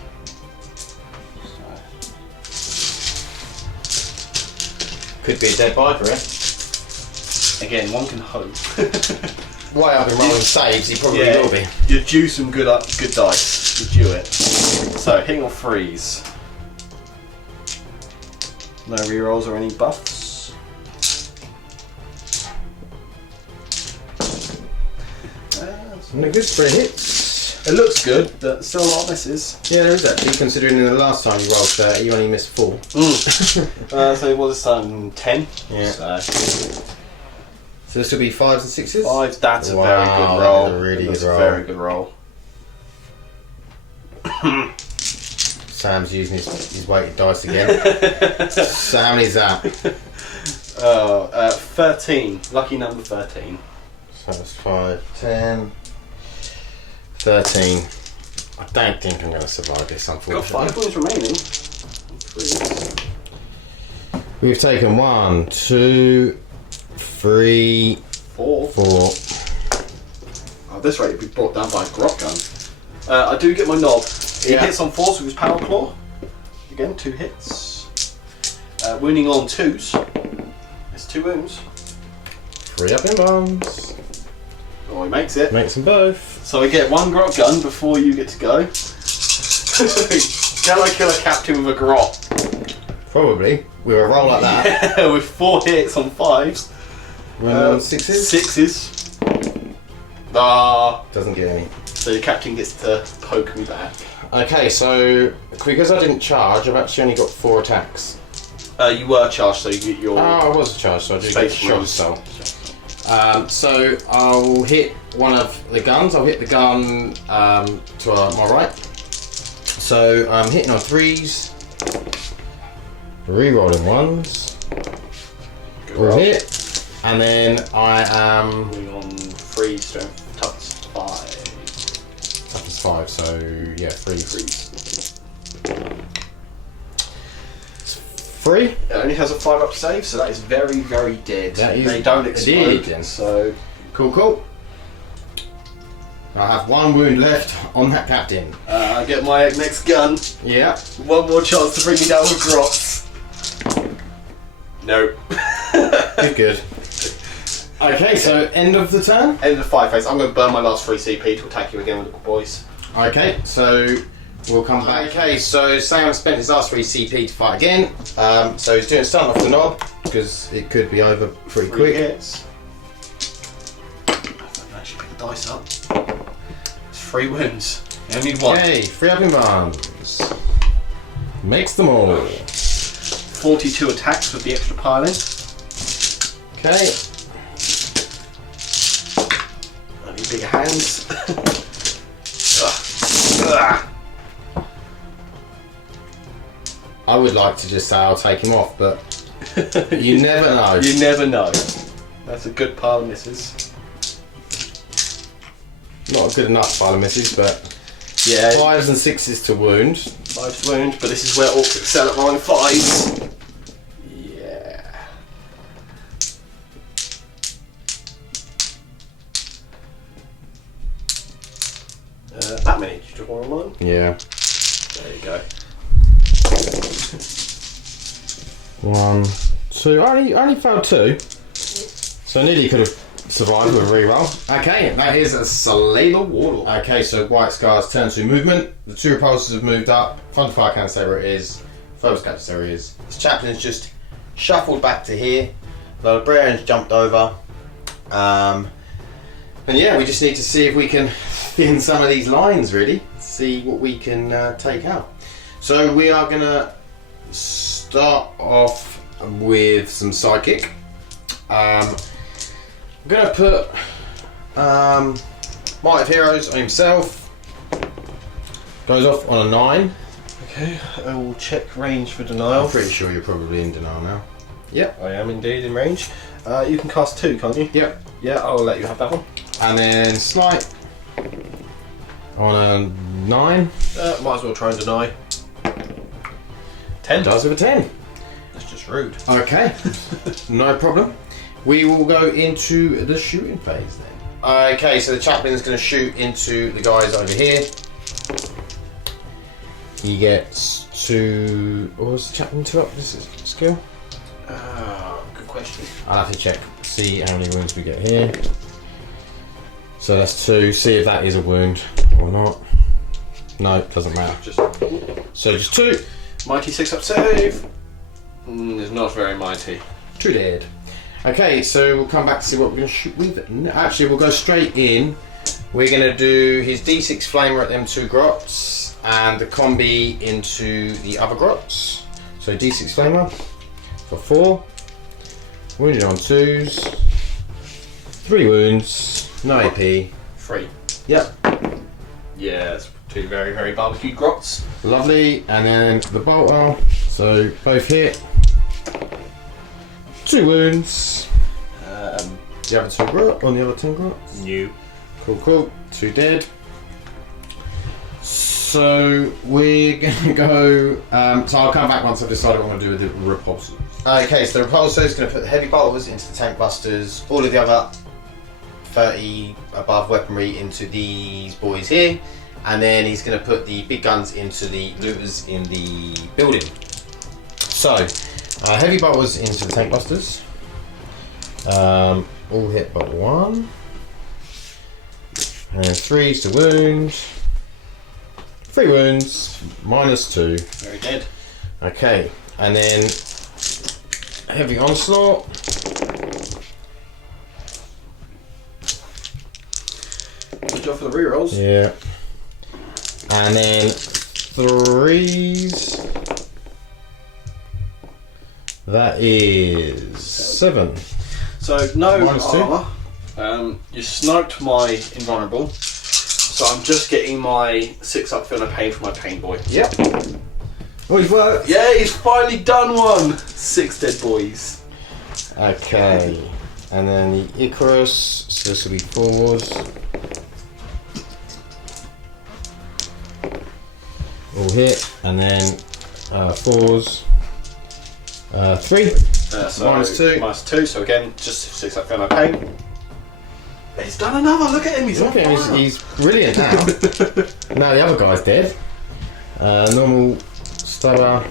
Could be a dead Viper, eh? Again, one can hope. Way I've been rolling saves, he probably will be. You're due some good dice. You're due it. So, hitting on 3s. No rerolls or any buffs. No good for hits. It looks good, but still a lot of misses. Yeah, there is actually, considering the last time you rolled 30, you only missed 4. So what is that? 10? Yeah. So this will be 5s and 6s? 5, that's a Wow, very good roll. that's a really That's good roll. a very good roll. Sam's using his weighted dice again. So how many is that? 13. Lucky number 13. So that's 5, 10, 13. I don't think I'm going to survive this, Got unfortunately. 5 points remaining. 3. We've taken 1, 2, 3, 4. 4. At this rate, you'd be brought down by a grot gun. I do get my knob. He hits on 4s with his power claw. Again, 2 hits. Wounding on 2s. It's 2 wounds. 3 up in bombs. Oh, he makes it. Makes them both. So we get 1 grot gun before you get to go. Can I kill a captain with a grot? Probably. With a roll like that. With 4 hits on 5s. On 6s? 6s. Ah. Doesn't get any. So the captain gets to poke me back. Okay, so because I didn't charge, I've actually only got 4 attacks. You were charged, so you get your... Oh, I was charged, so I did get Space shot wounds. cell. So I'll hit one of the guns. I'll hit the gun to my right. So I'm hitting on 3s. Rerolling 1s. Good All roll. hit. And then I am... Moving on 3 strength, toughness 5. Toughness 5, so yeah, 3. 3. It only has a 5-up save, so that is very, very dead. That is they don't dead, explode, then. so... Cool. I have 1 wound left on that captain. I get my next gun. Yeah. 1 more chance to bring me down with grots. Nope. Good. Okay, so end of the turn. End of the 5 phase. I'm going to burn my last 3 CP to attack you again with the boys. Okay, so we'll come back. Okay, so Sam spent his last 3 CP to fight again. So he's doing starting off the knob because it could be over pretty 3 quick. hits. I can actually pick the dice up. It's 3 wounds. You only need 1. Okay, 3 up in bombs. Makes them all. 42 attacks with the extra piling. Okay. I need bigger hands. Ugh. I would like to just say I'll take him off, but you never know. You never know. That's a good pile of misses. Not a good enough pile of misses, but Yeah. 5s and 6s to wound. 5 wound, but this is where Orks excel at rolling 5s. Yeah. That many. Did you roll mine? Yeah. There you go. 1, 2. I only failed 2. So nearly could have survived with a reroll. Okay, that is a Salala Warlord. Okay, so White Scar's turn to movement. The 2 repulsors have moved up. Front fire cannon, stay where it is. Further scatter, stay where it is. This chaplain's just shuffled back to here. The librarian's jumped over. And yeah, we just need to see if we can in some of these lines, really. See what we can take out. So we are going to start off with some psychic. I'm going to put Might of Heroes on himself. Goes off on a 9. Okay, I will check range for denial. I'm pretty sure you're probably in denial now. Yep. I am indeed in range. You can cast 2, can't you? Yep. Yeah, I'll let you have that one. And then Slight on a 9. Might as well try and deny. 10. Does with a 10. That's just rude. Okay, no problem. We will go into the shooting phase then. Okay, so the chaplain is going to shoot into the guys over here. He gets to... What was the chaplain 2 up this skill? Good question. I'll have to check, see how many wounds we get here. So that's 2, see if that is a wound or not. No, it doesn't matter. Just So just 2. mighty 6-up save. It's not very mighty. 2 dead. Okay, so we'll come back to see what we're going to shoot with. Actually, we'll go straight in We're going to do his D6 flamer at them 2 grots and the combi into the other grots. So D6 flamer for 4. Wounded on 2s. 3 wounds. No AP. 3. Yep. Yeah, it's 2 very, very barbecued grots. Lovely. And then the bolter. So both hit. 2 wounds. The other 2 grot on the other 10 grots. New. Cool. 2 dead. So we're gonna go. So I'll come back once I've decided what I'm gonna do with the repulsors. Okay, so the repulsor is gonna put the heavy bolters into the tank busters. All of the other 30 above weaponry into these boys here, and then he's gonna put the big guns into the looters in the building. So heavy bolters into the tank busters. All hit but 1. And 3s to wound. 3 wounds, -2. Very dead. Okay, and then heavy onslaught. Good job for the rerolls. Yeah. And then 3s. That is 7. So no -2. armor. You sniped my invulnerable. So I'm just getting my 6 up feeling pain for my pain boy. Yep. Oh, he's worked. Yeah, he's finally done one. 6 dead boys. Okay. And then the Icarus. So this will be 4s. All hit. And then 4s. 3. So -2. -2. So again, just 6 up feeling pain. He's done another. Look at him. He's on Okay, fire. he's brilliant now. Now the other guy's dead. Normal stubber.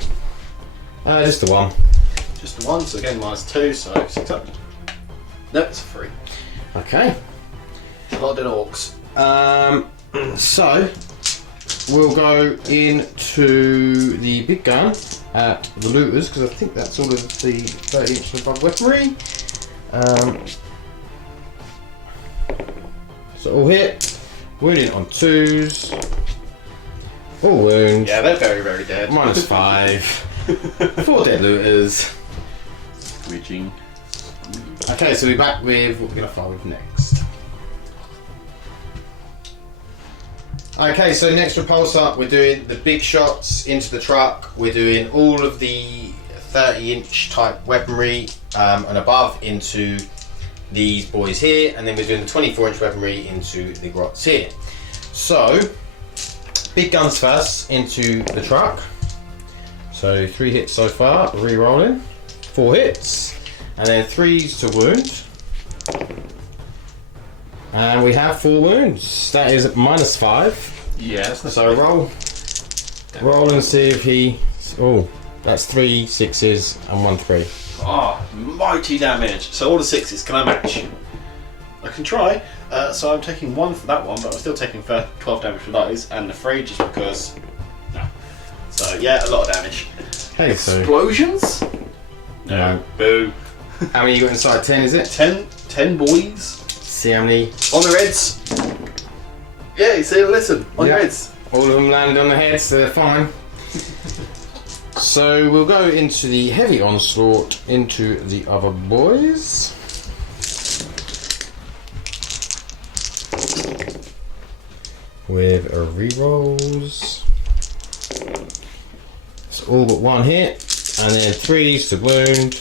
Just the 1. Just the 1. So again, -2. So 6 up. Nope, it's a 3. Okay. A lot of dead orcs. So we'll go into the big gun at the looters because I think that's all of the 30-inch and above weaponry. So all hit, wounded on 2s, all wounds. Yeah, they're very, very dead. -5, 4 dead looters. Squidging. Okay, so we're back with what we're going to fire with next. Okay, so next repulsor, we're doing the big shots into the truck. We're doing all of the 30-inch type weaponry and above into these boys here, and then we're doing the 24-inch weaponry into the grots here. So, big guns first into the truck. So 3 hits so far, re-rolling. 4 hits, and then 3s to wound. And we have 4 wounds. That is -5. Yes. So roll and see if he. Oh, that's 3 6s and 1 3. Oh, mighty damage. So all the 6s, can I match? I can try. So I'm taking 1 for that one, but I'm still taking 12 damage for those, and the 3 just because. No. So yeah, a lot of damage. Okay, so Explosions? No. Boo. how many you got inside? 10, is it? 10 boys See how many? on their heads. Yeah, you see, listen, on your Yeah. heads. All of them landed on the heads, so they're fine. So we'll go into the heavy onslaught into the other boys. With a rerolls. It's all but 1 hit, and then 3s to wound.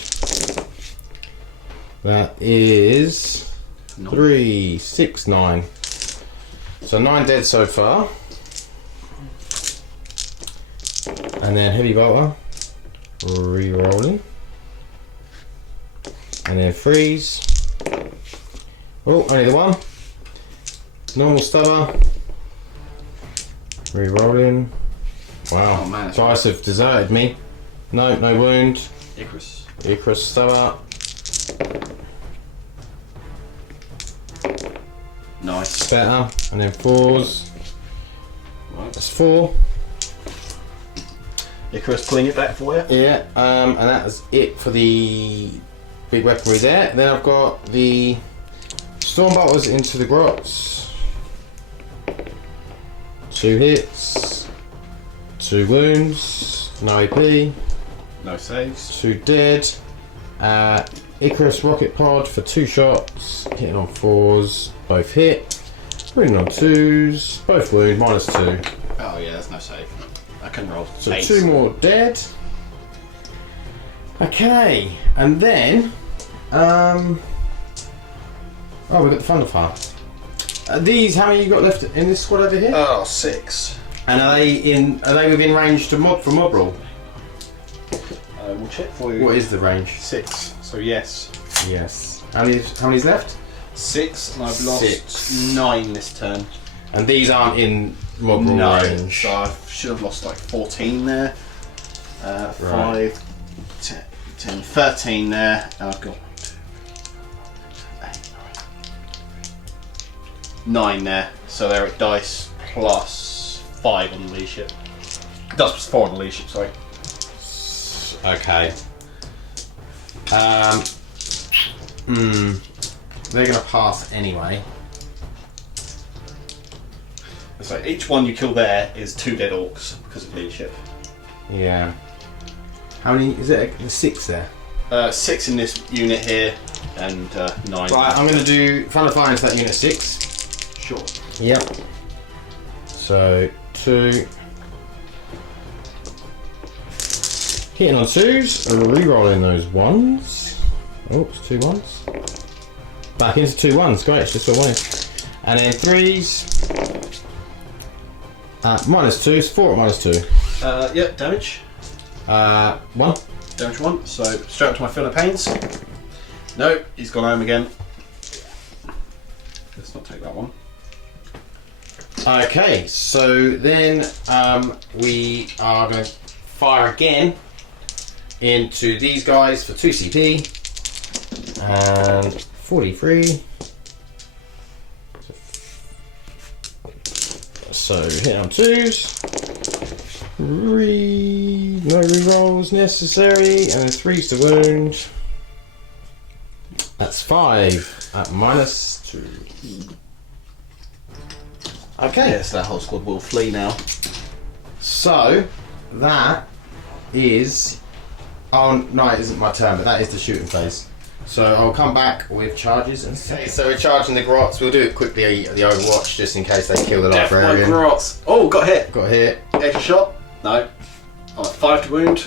That is 3, 6, 9. So 9 dead so far. And then heavy bolter, re-rolling, and then freeze. Oh, only the 1. Normal stubber, re-rolling. Wow, Oh, man, it's Dice have deserted me. No wound. Icarus. Icarus stubber. Nice. Better, and then 4s. Right. That's 4. Icarus pulling it back for you. Yeah, and that is it for the big weaponry there. Then I've got the storm bolters into the grots. 2 hits, 2 wounds, no AP, No saves. 2 dead. Icarus rocket pod for 2 shots, hitting on 4s, both hit. Wounding on 2s, both wound, -2. Oh yeah, there's no save. I can roll. So 8. 2 more dead. Okay, and then oh, we've got the Thunderfire. These, how many you got left in this squad over here? Oh, 6. And are they within range to for mob roll? We'll check for you. What is the range? 6. So yes. Yes. How many's left? 6, and I've lost 6. 9 this turn. And these aren't in mob roll range. So I should have lost like 14 there. 5, 10, 13 there. And I've got 9 there. So they're at dice plus 5 on the leadership. Dice plus 4 on the leadership, sorry. Okay. They're gonna pass anyway. So each one you kill there is 2 dead orcs because of leadership. Yeah. How many is it? 6 there. 6 in this unit here, and 9. Right, I'm gonna do Thunderfire into that unit 6. Sure. Yep. So 2. Hitting on 2s, and re-rolling those 1s. Oops, 2 1s. Back into 2 1s, great, it's just what I wanted. And then 3s. -2s, 4 at -2. Yep, damage. 1. Damage 1, so straight up to my fill of pains. No, he's gone home again. Let's not take that one. Okay, so then we are going to fire again into these guys for 2 CP and 43. So hit on 2s. No rerolls necessary, and then 3s to wound. That's 5 at -2. Okay. Yes, that whole squad will flee now. So that is. Oh no, it isn't my turn, but that is the shooting phase. So I'll come back with charges and stuff. Okay, so we're charging the grots. We'll do it quickly, the Overwatch, just in case they kill the Death by librarian. grots. Oh, got hit. Got hit. Extra shot. No. I'm at 5 to wound.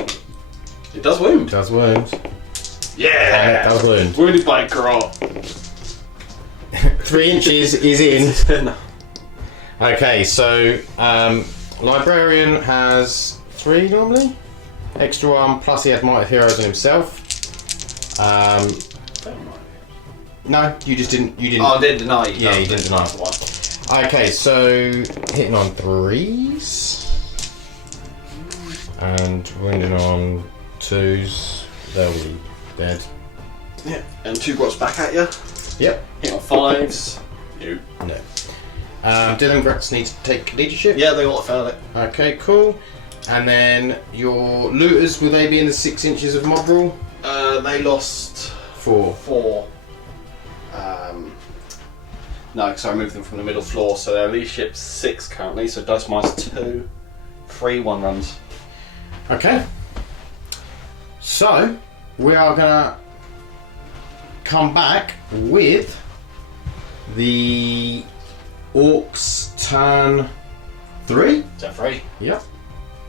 It does wound. Does wound. Yeah. Does wound. Wounded by a grot. 3 inches is in. No. Okay, so librarian has 3 normally. Extra 1 plus he had Might of Heroes on himself. No, you just didn't. You didn't. Oh, I didn't deny you. Yeah, you didn't deny. Okay, so hitting on 3s and wounding on 2s. They'll be dead. Yeah, and 2 grots back at you. Yep. Hit on 5s. You. No. Do them grots need to take leadership? Yeah, they all failed it. Okay, cool. And then your looters, will they be in the 6 inches of mob rule? They lost 4. 4. No, because I moved them from the middle floor, so their leadership's 6 currently, so dice -2. 3 1 runs. Okay. So, we are going to come back with the Orks turn 3. Is that 3? Yep.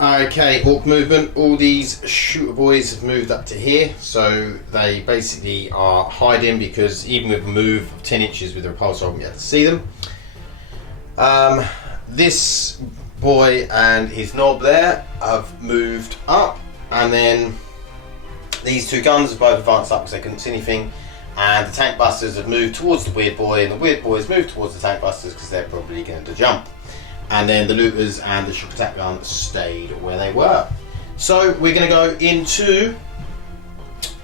Okay, Orc movement. All these shooter boys have moved up to here, so they basically are hiding because even with a move of 10 inches with the repulsor, I won't be able to see them. This boy and his knob there have moved up, and then these 2 guns have both advanced up because they couldn't see anything, and the tank busters have moved towards the weird boy, and the weird boys moved towards the tank busters because they're probably going to jump. And then the looters and the shock attack gun stayed where they were. So we're going to go into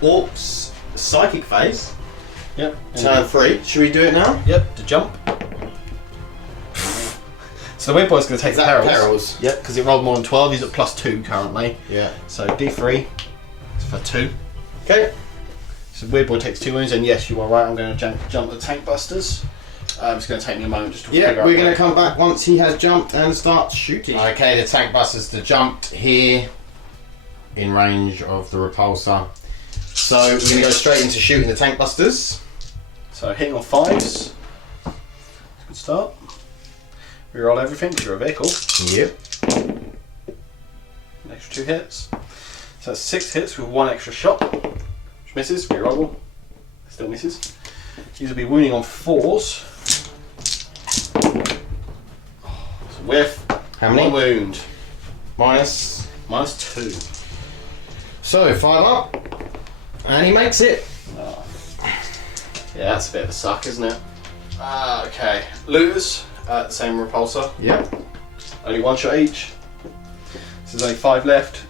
Orcs psychic phase. Yep. Turn 3. Should we do it now? Yep, to jump. So the weird boy's going to take Is the that perils. perils? Yep, because he rolled more than 12. He's at +2 currently. Yeah. So D3 for 2. Okay. So weird boy takes 2 wounds, and yes, you are right. I'm going to jump the tank busters. It's going to take me a moment just to figure Yeah, out. we're going to come back once he has jumped and start shooting. Okay, the tank busters to jumped here in range of the repulsor. So we're going to go straight into shooting the tank busters. So hitting on 5s. Good start. Reroll everything because you're a vehicle. Yep. An extra 2 hits. So that's 6 hits with 1 extra shot. Which misses. Reroll. Still misses. These will be wounding on 4s. So whiff. How many? 1 wound. Minus. -2. So 5 up. And he makes it. Yeah, that's a bit of a suck, isn't it? Okay. Looters. The same repulsor. Yep. Only 1 shot each. So there's only 5 left.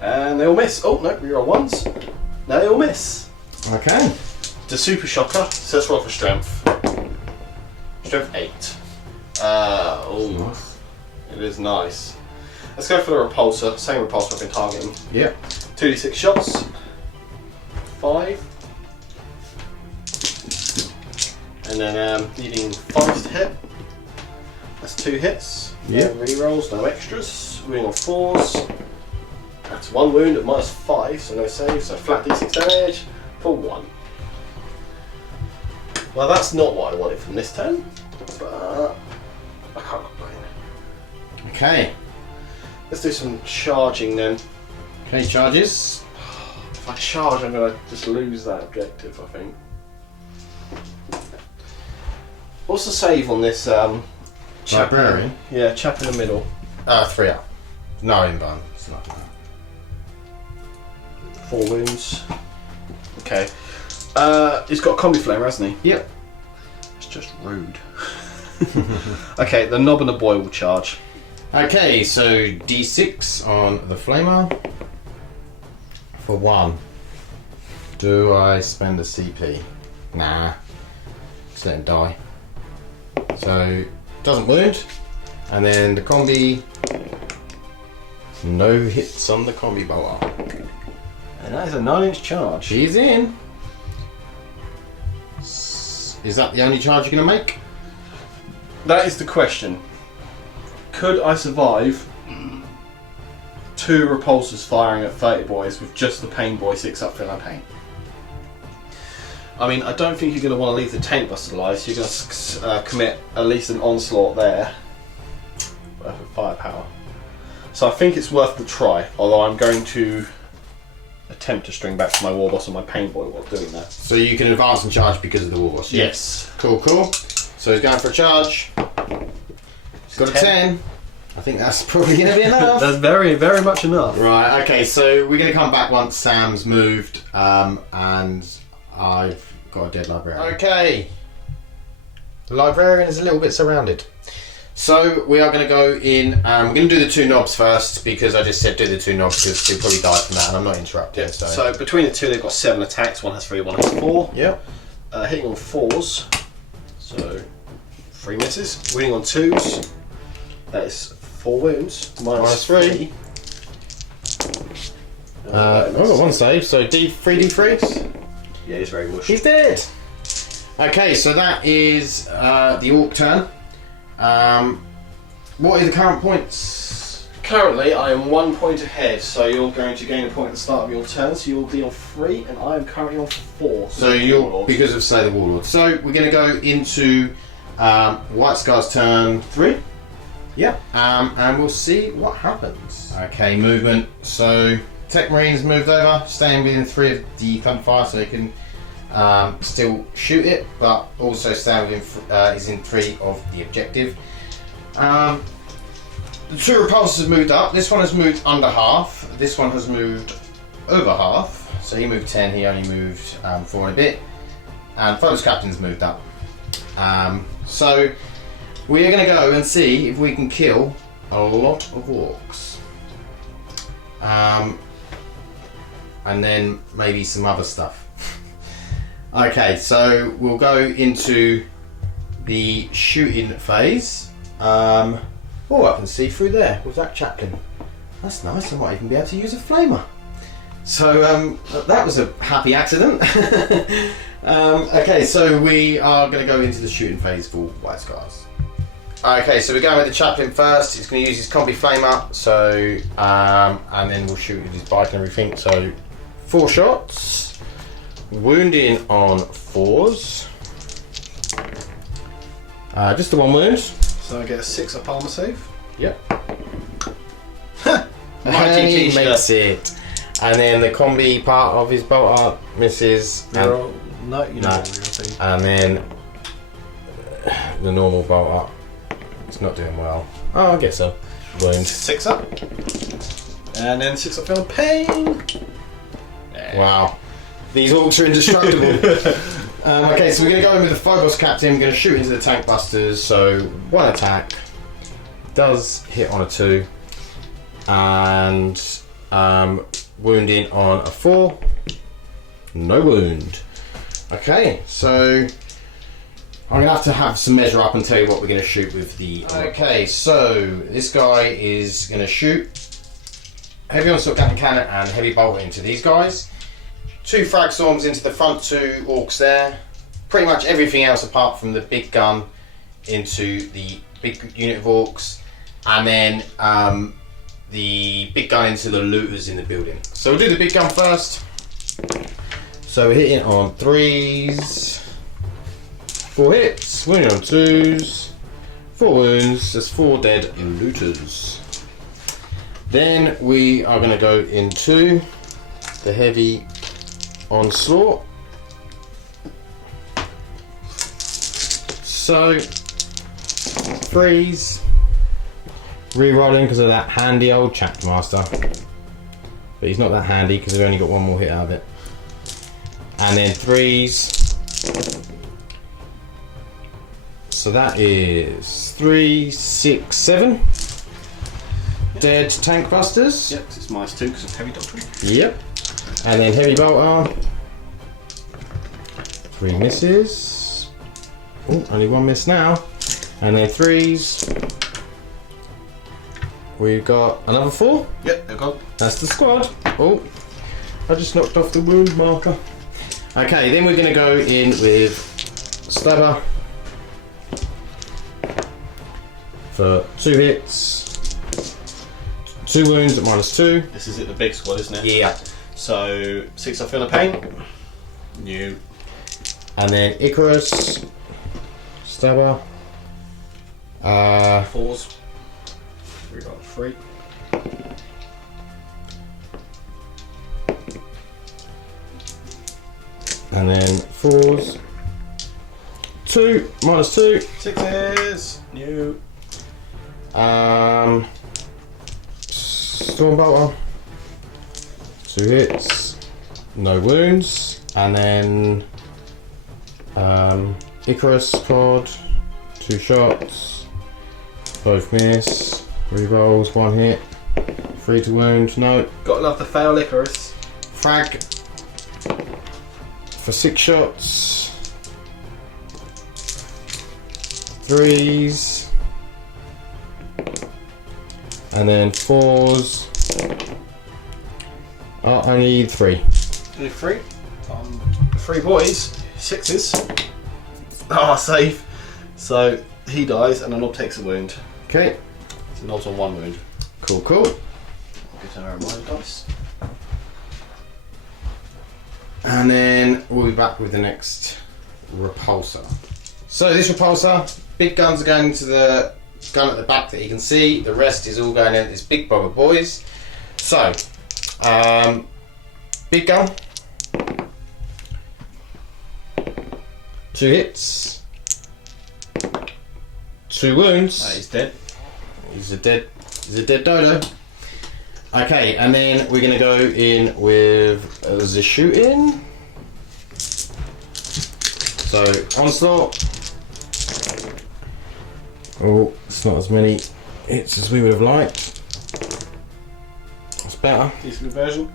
And they all miss. Oh, no, reroll 1s. No, they all miss. Okay. The super shocker. So let's roll for strength. Strength 8. Oh, it is nice. Let's go for the repulsor. Same repulsor I've been targeting. Yep. 2d6 shots. 5. And then needing 5 to hit. That's 2 hits. Yep. No rerolls, no extras. Wounding on 4s. That's 1 wound at -5, so no save. So flat d6 damage for 1. Well, that's not what I wanted from this turn, but I can't complain. Okay. Let's do some charging then. Okay, charges. If I charge, I'm going to just lose that objective, I think. What's the save on this chap? Librarian? Yeah, chap in the middle. 3 up. No invuln. It's not that. 4 wounds. Okay. He's got a combi flamer, hasn't he? Yep. It's just rude. Okay, the knob and the boy will charge. Okay, so D6 on the flamer for 1. Do I spend a CP? Nah. Just let him die. So, doesn't wound. And then the combi. No hits on the combi bolter. And that is a 9-inch charge. She's in. Is that the only charge you're going to make? That is the question. Could I survive 2 repulsors firing at 30 boys with just the pain boy 6 up filling pain? I mean, I don't think you're going to want to leave the tank busted alive, so you're going to commit at least an onslaught there. Worth of firepower. So I think it's worth the try, although I'm going to attempt to string back to my war boss and my pain boy while doing that. So you can advance and charge because of the war boss? Yeah? Yes. Cool, cool. So he's going for a charge. He's got a 10. I think that's probably going to be enough. That's very, very much enough. Right, okay, so we're going to come back once Sam's moved and I've got a dead librarian. Okay. The librarian is a little bit surrounded. So we are going to go in, we're going to do the 2 knobs first because I just said do the 2 knobs because he'll probably die from that and I'm not interrupting. Yeah, so between the 2 they've got 7 attacks, 1 has 3, 1 has 4. Yep. Hitting on 4s, so 3 misses. Wounding on 2s, that is 4 wounds. Minus 3. Oh, 1 save, so 3d3. Yeah, he's very mushy. He's dead! Okay, so that is the Orc turn. What are the current points? Currently, I am 1 point ahead, so you're going to gain a point at the start of your turn, so you'll be on 3, and I am currently on 4. So you're, because of, say, the Warlord. So we're going to go into White Scar's turn 3. Yep. And we'll see what happens. Okay, movement. So Tech Marine's moved over, staying within 3 of the Thunderfire, so you can still shoot it, but also stay within is in 3 of the objective. The 2 repulsors have moved up. This one has moved under half. This one has moved over half. So he moved 10. He only moved 4 and a bit. And Photos Captain's moved up. So we are going to go and see if we can kill a lot of orcs. And then maybe some other stuff. Okay, so we'll go into the shooting phase. Oh, I can see through there with that chaplain. That's nice, I might even be able to use a flamer. So that was a happy accident. Okay, so we are going to go into the shooting phase for White Scars. Okay, so we're going with the chaplain first. He's going to use his combi flamer, so and then we'll shoot with his bike and everything. So 4 shots, wounding on 4s. Just the 1 wound. So I get a 6 up armor save. Yep. Mighty He t-shirt. makes it. And then the combi part of his bolt art misses. No, you No. know. And then the normal bolt art. It's not doing well. Oh, I guess so. Wound. 6 up. And then 6 up feeling pain. Wow. These orcs are indestructible. Okay, so we're going to go in with the Phobos Captain. We're going to shoot into the tank busters. So 1 attack. Does hit on a 2. And wounding on a 4. No wound. Okay, so I'm going to have some measure up and tell you what we're going to shoot with the... Okay, so this guy is going to shoot heavy onslaught gun cannon and heavy bolt into these guys. 2 frag storms into the front 2 orcs there. Pretty much everything else apart from the big gun into the big unit of orcs. And then the big gun into the looters in the building. So we'll do the big gun first. So we're hitting on 3s. 4 hits, wounding on 2s, 4 wounds, there's 4 dead looters. Then we are going to go into the heavy onslaught. So, 3s, re-rolling because of that handy old chapter master. But he's not that handy because we've only got 1 more hit out of it. And then 3s. So that is 3, 6, 7 dead tank busters. Yep, it's -2 because of heavy doctrine. Yep. And then heavy bolter. 3 misses. Oh, only 1 miss now. And then 3s. We've got another 4. Yep, they're gone. That's the squad. Oh, I just knocked off the wound marker. Okay, then we're going to go in with stabber. For 2 hits, 2 wounds at -2. This is it, the big squad, isn't it? Yeah. So 6 up feeling pain. New. And then Icarus, stabber. 4s. We got 3. And then 4s. 2, -2. 6s. New. Stormbolter. 2 hits, no wounds, and then Icarus pod, 2 shots, both miss, rerolls, 1 hit, 3 to wound, no. Gotta love the fail Icarus. Frag for 6 shots, 3s. And then 4s. Oh, I need 3. Only 3. 3 boys. 6s. Ah, save. So he dies and the knob takes a wound. Okay. So knob's on 1 wound. Cool, cool. Get our reminder dice. And then we'll be back with the next repulsor. So this repulsor, big guns are going into the gun at the back that you can see. The rest is all going in this big bob of boys. So, big gun. 2 hits. 2 wounds. He's dead. He's a dead dodo. Okay, and then we're going to go in with the shooting. So, onslaught. Oh, it's not as many hits as we would have liked. That's better. Decent version.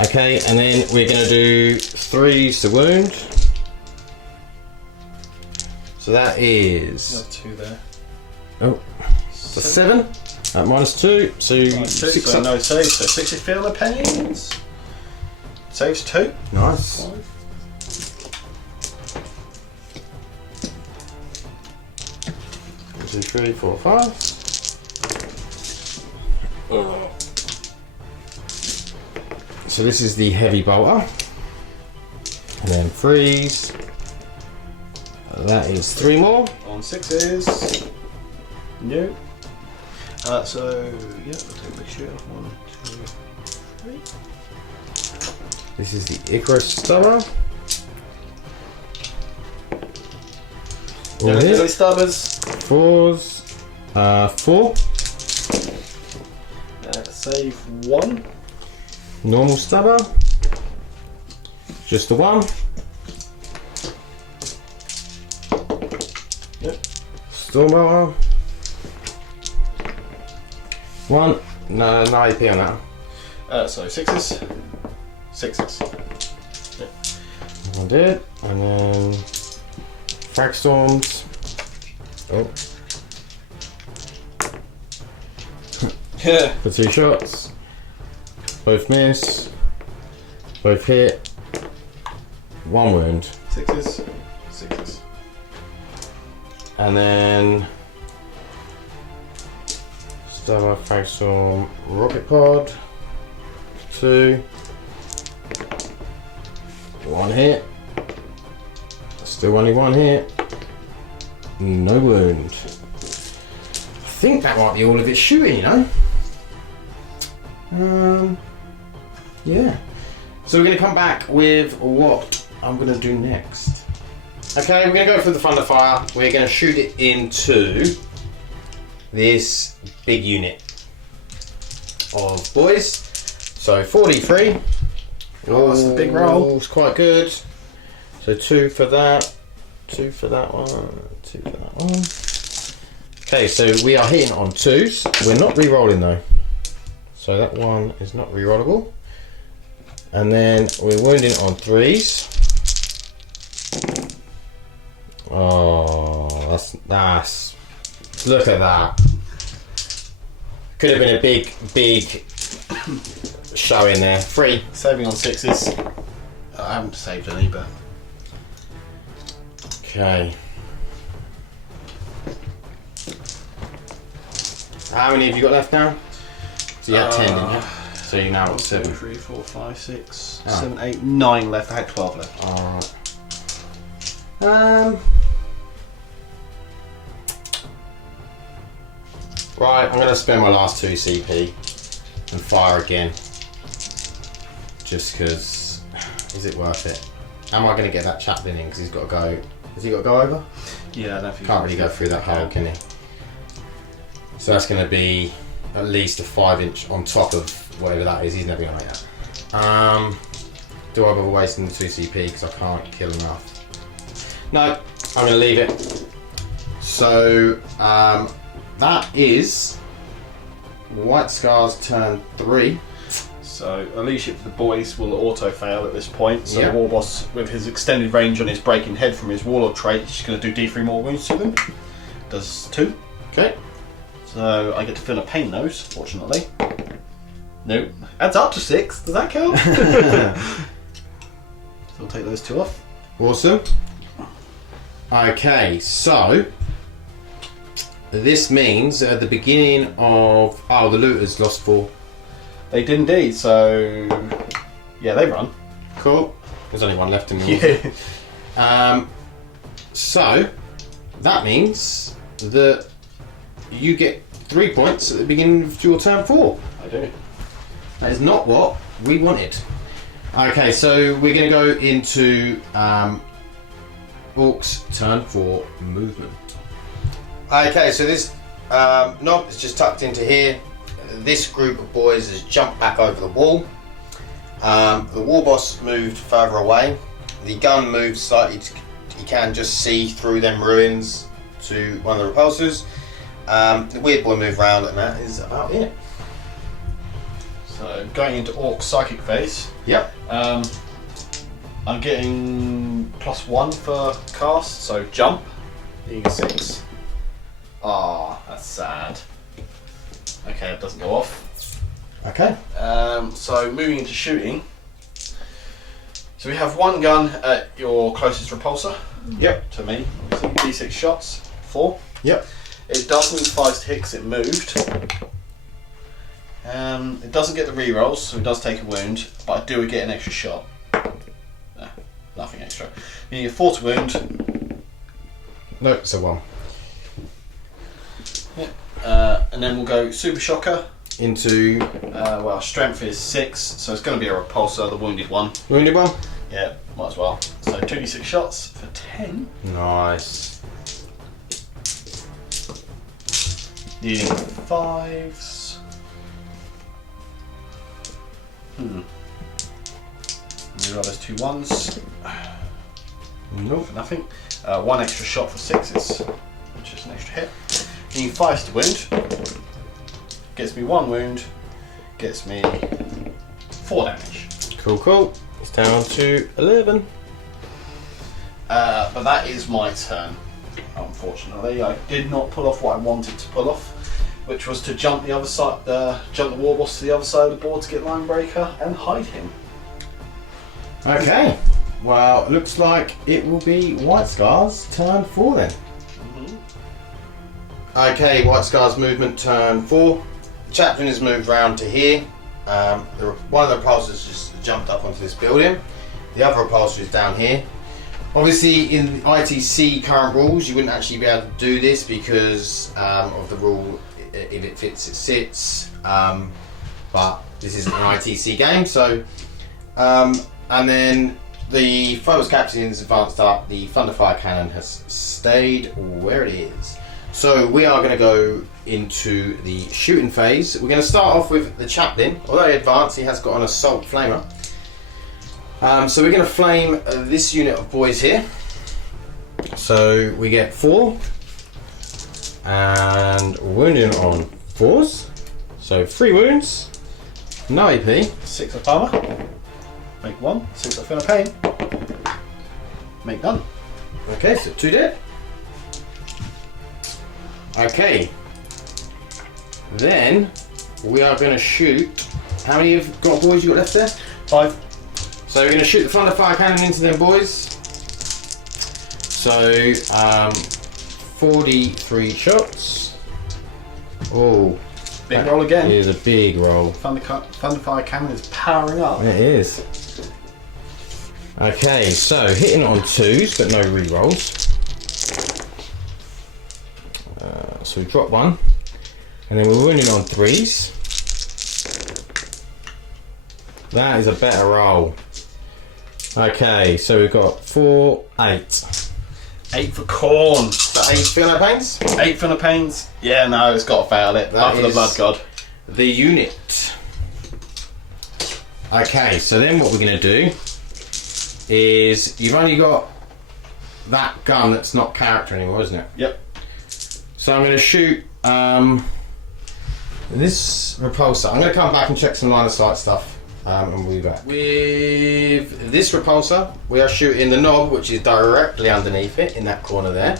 Okay, and then we're going to do 3s to wound. So that is... Another 2 there. Oh, so 7 at -2. So -2, 6 so up. no save. So 6 is feeling the pains. Saves 2. Nice. 5. 2, 3, 4, 5. So this is the heavy bolter. And then freeze. That is 3 more. On 6s. No. So, yeah, we'll take the shoot off. 1, 2, 3. This is the Icarus stubber. All hit. Those stubbers. 4s. 4. Save 1. Normal stubber. Just the 1. Yep. Storm bolter. 1. No AP on that. So 6s. 6s. I did. And then frag storms. Oh. Yeah. For 2 shots. Both miss. Both hit. 1 wound. 6s. 6s. And then Stubber, frag storm, rocket pod. 2. 1 hit. Still only 1 hit. No wound. I think that might be all of its shooting, you know? Yeah. So we're going to come back with what I'm going to do next. Okay, we're going to go for the thunder fire. We're going to shoot it into this big unit of boys. So 43. Oh, that's a big roll. It's quite good. So 2 for that. 2 for that one. 2 for that one. Okay, so we are hitting on 2s. We're not re-rolling though. So that one is not re-rollable. And then we're wounding on 3s. Oh, that's look at that. Could have been a big show in there. 3. Saving on 6s. I haven't saved any, but okay. How many have you got left now? So you had 10, didn't you? So you now got 7. 2, 3, 4, 5, 6, Oh. 7, 8, 9 left. I had 12 left. Alright. Right, I'm going to spend my last 2 CP and fire again. Just because, is it worth it? Am I going to get that chaplain in because he's got to go? Has he got to go over? Yeah, I don't think Can't really go through that hole, can he? So that's going to be at least a 5-inch on top of whatever that is. He's never going to make that. Do I bother wasting the 2 CP because I can't kill enough? No, I'm going to leave it. So that is White Scars turn 3. So a leadership for the boys will auto fail at this point. So Yeah. the war boss, with his extended range on his breaking head from his warlord trait, is just going to do D3 more wounds to them. Does 2. Okay. So I get to feel a pain nose, fortunately. Nope. Adds up to 6. Does that count? So I'll take those 2 off. Awesome. Okay, so this means at the beginning of the looters lost 4. They did indeed. So yeah, they run. Cool. There's only 1 left in the Yeah. So that means that you get 3 points at the beginning of your turn 4. I do. That is not what we wanted. Okay, so we're going to go into Orks turn 4 movement. Okay, so this knob is just tucked into here. This group of boys has jumped back over the wall. The war boss moved further away. The gun moved slightly. You can just see through them ruins to one of the repulsors. The weird boy moved round, and that is about it. So going into Orc psychic phase. Yep. I'm getting +1 for cast, so jump, being a 6. Ah, that's sad. Okay, that doesn't go off. Okay. So moving into shooting. So we have 1 gun at your closest repulsor. Yep. To me, obviously. D6 shots, 4. Yep. It It does move 5 to hit because it moved. It doesn't get the rerolls, so it does take a wound, but I do get an extra shot. No, nothing extra. You get 4 to wound. No, it's a 1. Yeah. And then we'll go Super Shocker. Into Well, strength is 6, so it's going to be a repulsor, the wounded one. wounded one. Yeah, might as well. So 2d6 shots for 10. Nice. Needing 5s. Reroll those 2 1s. Nope. For nothing. 1 extra shot for 6s, which is an extra hit. Needing 5s to wound. Gets me 1 wound. Gets me 4 damage. Cool. It's down to 11. But that is my turn. Unfortunately, I did not pull off what I wanted to pull off, which was to jump the other side, jump the war boss to the other side of the board to get Linebreaker and hide him. Okay. Well, looks like it will be White Scar's turn 4 then. Okay, White Scar's movement turn 4. The chaplain has moved round to here. One of the repulsors just jumped up onto this building. The other repulsor is down here. Obviously, in the ITC current rules, you wouldn't actually be able to do this because of the rule, if it fits, it sits. But this isn't an ITC game, so... and then the foe's captain's advanced up. The Thunderfire Cannon has stayed where it is. So we are going to go into the shooting phase. We're going to start off with the chaplain. Although he advanced, he has got an assault flamer. So we're going to flame this unit of boys here. So we get 4 and wounding on 4s. So 3 wounds, no AP. 6 of armor. Make 1. 6 of feel pain. Make none. Okay, so 2 dead. Okay. Then we are going to shoot. How many have got boys you got left there? 5. So we're going to shoot the Thunderfire Cannon into them boys. So 43 shots. Oh, Big roll again. It is a big roll. Thunderfire Cannon is powering up. It is. Okay, so hitting on 2s but no re-rolls. So we drop 1. And then we're wounding on 3s. That is a better roll. Okay, so we've got 4, 8. 8 for corn. So 8 feel no pains? 8 for the pains. Yeah, no, it's got to fail it. That After the is blood god. The unit. Okay, so then what we're going to do is you've only got that gun that's not character anymore, isn't it? Yep. So I'm going to shoot this repulsor. I'm going to come back and check some line of sight stuff. And we'll be back. With this repulsor, we are shooting the knob, which is directly underneath it, in that corner there,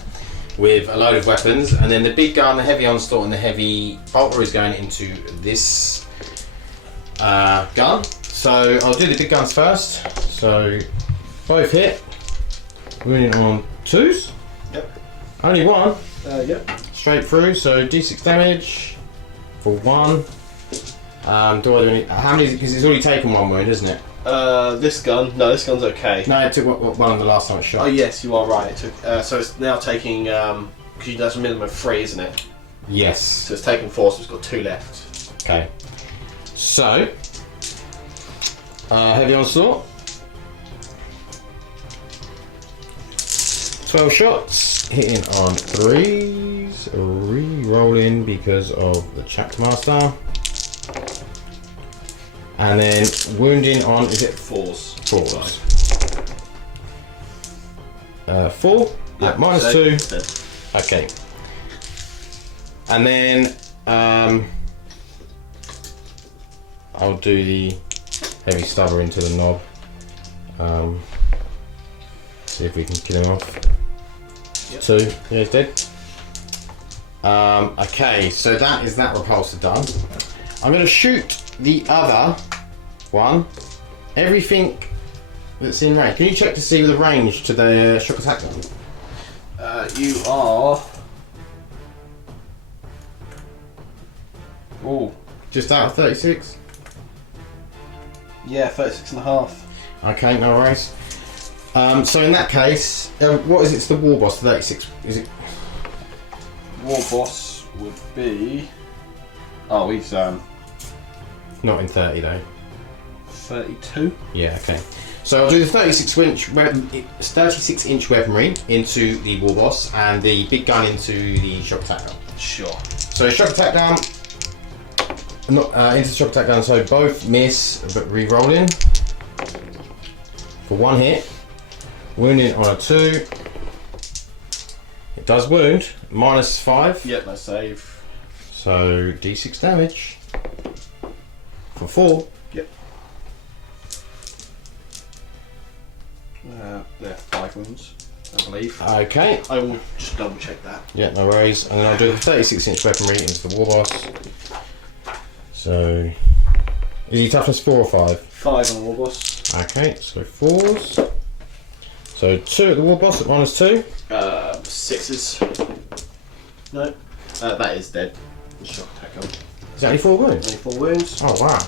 with a load of weapons. And then the big gun, the heavy onslaught, and the heavy bolter is going into this gun. So I'll do the big guns first. So both hit. Wounding on 2s. Yep. Only 1. Yep. Straight through. So D6 damage for 1. Do I do any? How many? Because it's already taken 1 wound, isn't it? This gun. No, this gun's okay. No, it took 1 the last time it shot. Oh yes, you are right. It took. So it's now taking. Because that's a minimum of 3, isn't it? Yes. So it's taken 4, so it's got 2 left. Okay. So heavy onslaught. 12 shots, hitting on 3s, re-rolling because of the chapter master. And then wounding on, is it 4s? 4s. 4, Yeah, minus so 2. Okay. And then I'll do the heavy stubber into the knob. See if we can kill him off. Yep. 2, yeah, he's dead. Okay, so that is that repulsor done. I'm going to shoot the other one. Everything that's in range. Can you check to see the range to the shock attack gun? You are Ooh. Just out of 36? Yeah, 36.5. Okay, no worries. So in that case, what is it? It's the War Boss, 36. Is it? War Boss would be... Oh, he's Not in 30 though. 32. Yeah, okay. So I'll do the 36-inch weaponry into the War Boss and the big gun into the shock attack gun. Sure. So shock attack gun, not into shock attack gun. So both miss, but re-rolling for 1 hit. Wounding on a 2. It does wound. -5. Yep, no save. So d6 damage for 4. Yep. They're 5 wounds, I believe. Okay. I will just double check that. Yeah, no worries. And then I'll do the 36-inch weaponry into the War Boss. So, is he toughness 4 or 5? 5 on War Boss. Okay, so 4s. So 2 at the War Boss at -2. 6s. No. That is dead. Shock attack on. Is that only 4 wounds? Only 4 wounds. Oh wow.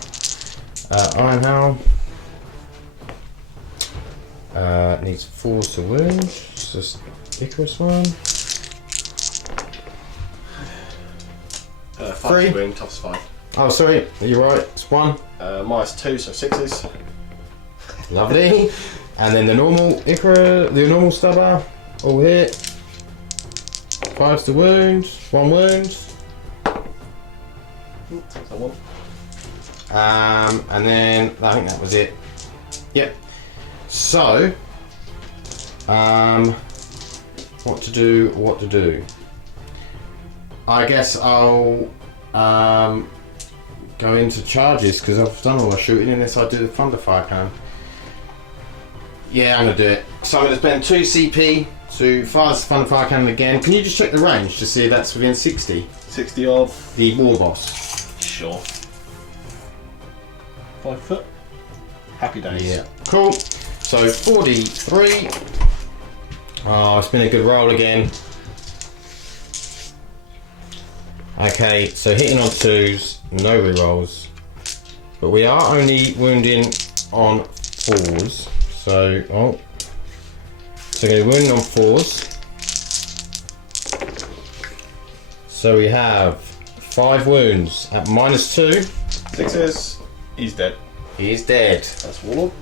Iron Hound. Needs 4s to wound. It's just Icarus one. 5 3. to wound, tough's 5. Oh sorry, you're right, it's 1. -2, so 6s. Lovely. And then the normal Icarus, the normal stubber, all hit. 5s to wound, 1 wound. That one. And then I think that was it. Yep. So, what to do? I guess I'll go into charges because I've done all my shooting unless I do the Thunderfire Cannon. Yeah, I'm gonna do it. So I'm gonna spend 2 CP to fire the Thunderfire Cannon again. Can you just check the range to see if that's within 60? 60 of The War Boss. Sure. 5 foot. Happy days. Yeah. Cool. So 43. Oh, it's been a good roll again. Okay, so hitting on 2s, no rerolls. But we are only wounding on 4s. So, so we're wounding on 4s. So we have 5 wounds at -2. 6s. He's dead. He is dead. That's Warlord.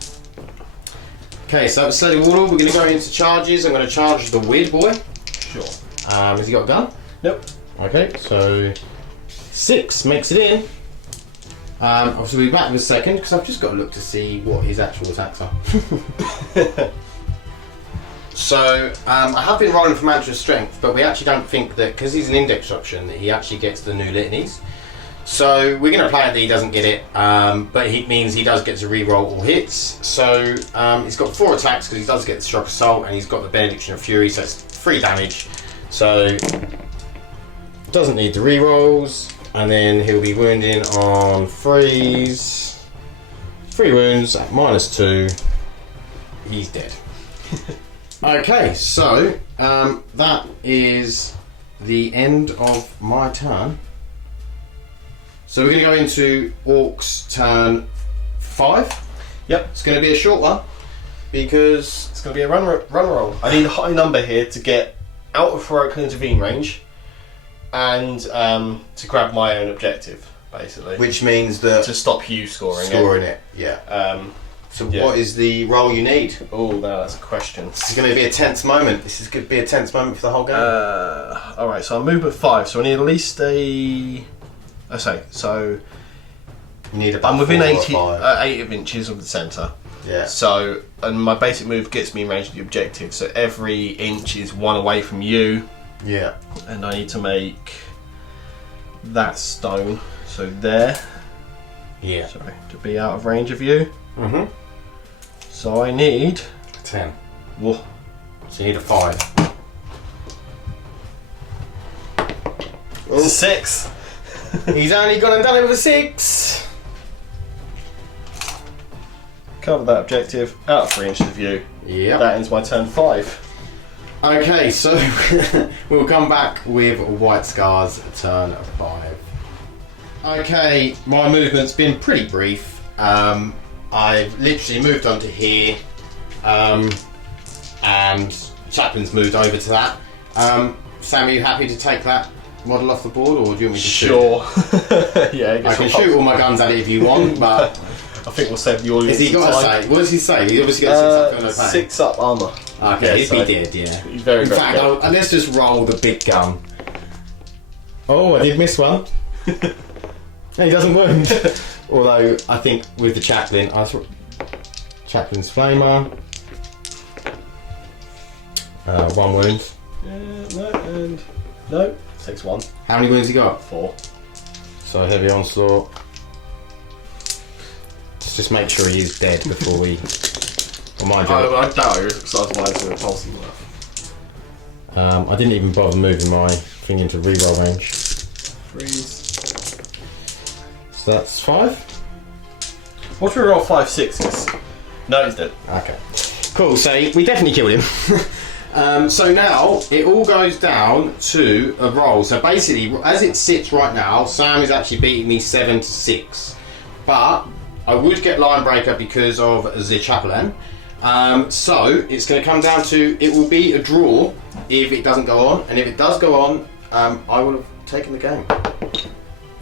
Okay, so that's Slady Warlord. We're going to go into charges. I'm going to charge the Weird Boy. Sure. Has he got a gun? Nope. Okay, so 6 makes it in. Obviously, we'll be back in a second because I've just got to look to see what his actual attacks are. So, I have been rolling for Mantra of Strength, but we actually don't think that, because he's an index option, that he actually gets the new litanies. So, we're going to play it that he doesn't get it, but it means he does get to re-roll all hits. So, he's got 4 attacks because he does get the Shock Assault, and he's got the Benediction of Fury, so it's 3 damage. So, doesn't need the re-rolls, and then he'll be wounding on 3s. 3 wounds at -2. He's dead. Okay, so that is the end of my turn. So we're going to go into Orcs turn 5. Yep. It's going to be a short one because It's going to be a run roll. I need a high number here to get out of heroic intervene range and to grab my own objective, basically. which means that to stop you scoring it. Yeah. So yeah. what is the roll you need? Oh, no, that's a question. This is going to be a tense moment. This is going to be a tense moment for the whole game. Alright, so I'm movement 5, so I need at least a... I say, so you need about I'm within 4 or 8 5. inches of the centre. Yeah. So, and my basic move gets me in range of the objective, so every inch is 1 away from you, Yeah. and I need to make that stone, so there, Yeah. sorry, to be out of range of you. Mhm. So I need... 10. Whoa. So you need a 5. It's a 6! He's only gone and done it with a 6. Cover that objective, out of 3 inches of you. Yep. That ends my turn 5. Okay, so we'll come back with White Scars turn 5. Okay, my movement's been pretty brief. I've literally moved onto here, and Chaplin's moved over to that. Sam, are you happy to take that model off the board, or do you want me to Sure. Yeah, I can shoot all my guns at it if you want, but I think we'll save the audience. has he got time. to say? What does he say? He obviously got 6 up armour. Okay, Yeah, if he did, yeah. He's very, In very fact, good. let's just roll the big gun. Oh, I did miss one. He doesn't wound. Although, I think with the Chaplain, Chaplin's Flamer. 1 wound. No, 6-1. How many wounds he got? 4. So heavy onslaught. Let's just make sure he is dead before we... Well, mind you, I doubt it, besides why it's a repulsive enough. I didn't even bother moving my thing into reroll range. Freeze. So that's 5. What do we roll 5 6s? No, he's dead. Okay. Cool, so we definitely killed him. So now it all goes down to a roll. So basically, as it sits right now, Sam is actually beating me 7-6. But I would get line breaker because of the Chaplain. So it's going to come down to, it will be a draw if it doesn't go on. And if it does go on, I will have taken the game.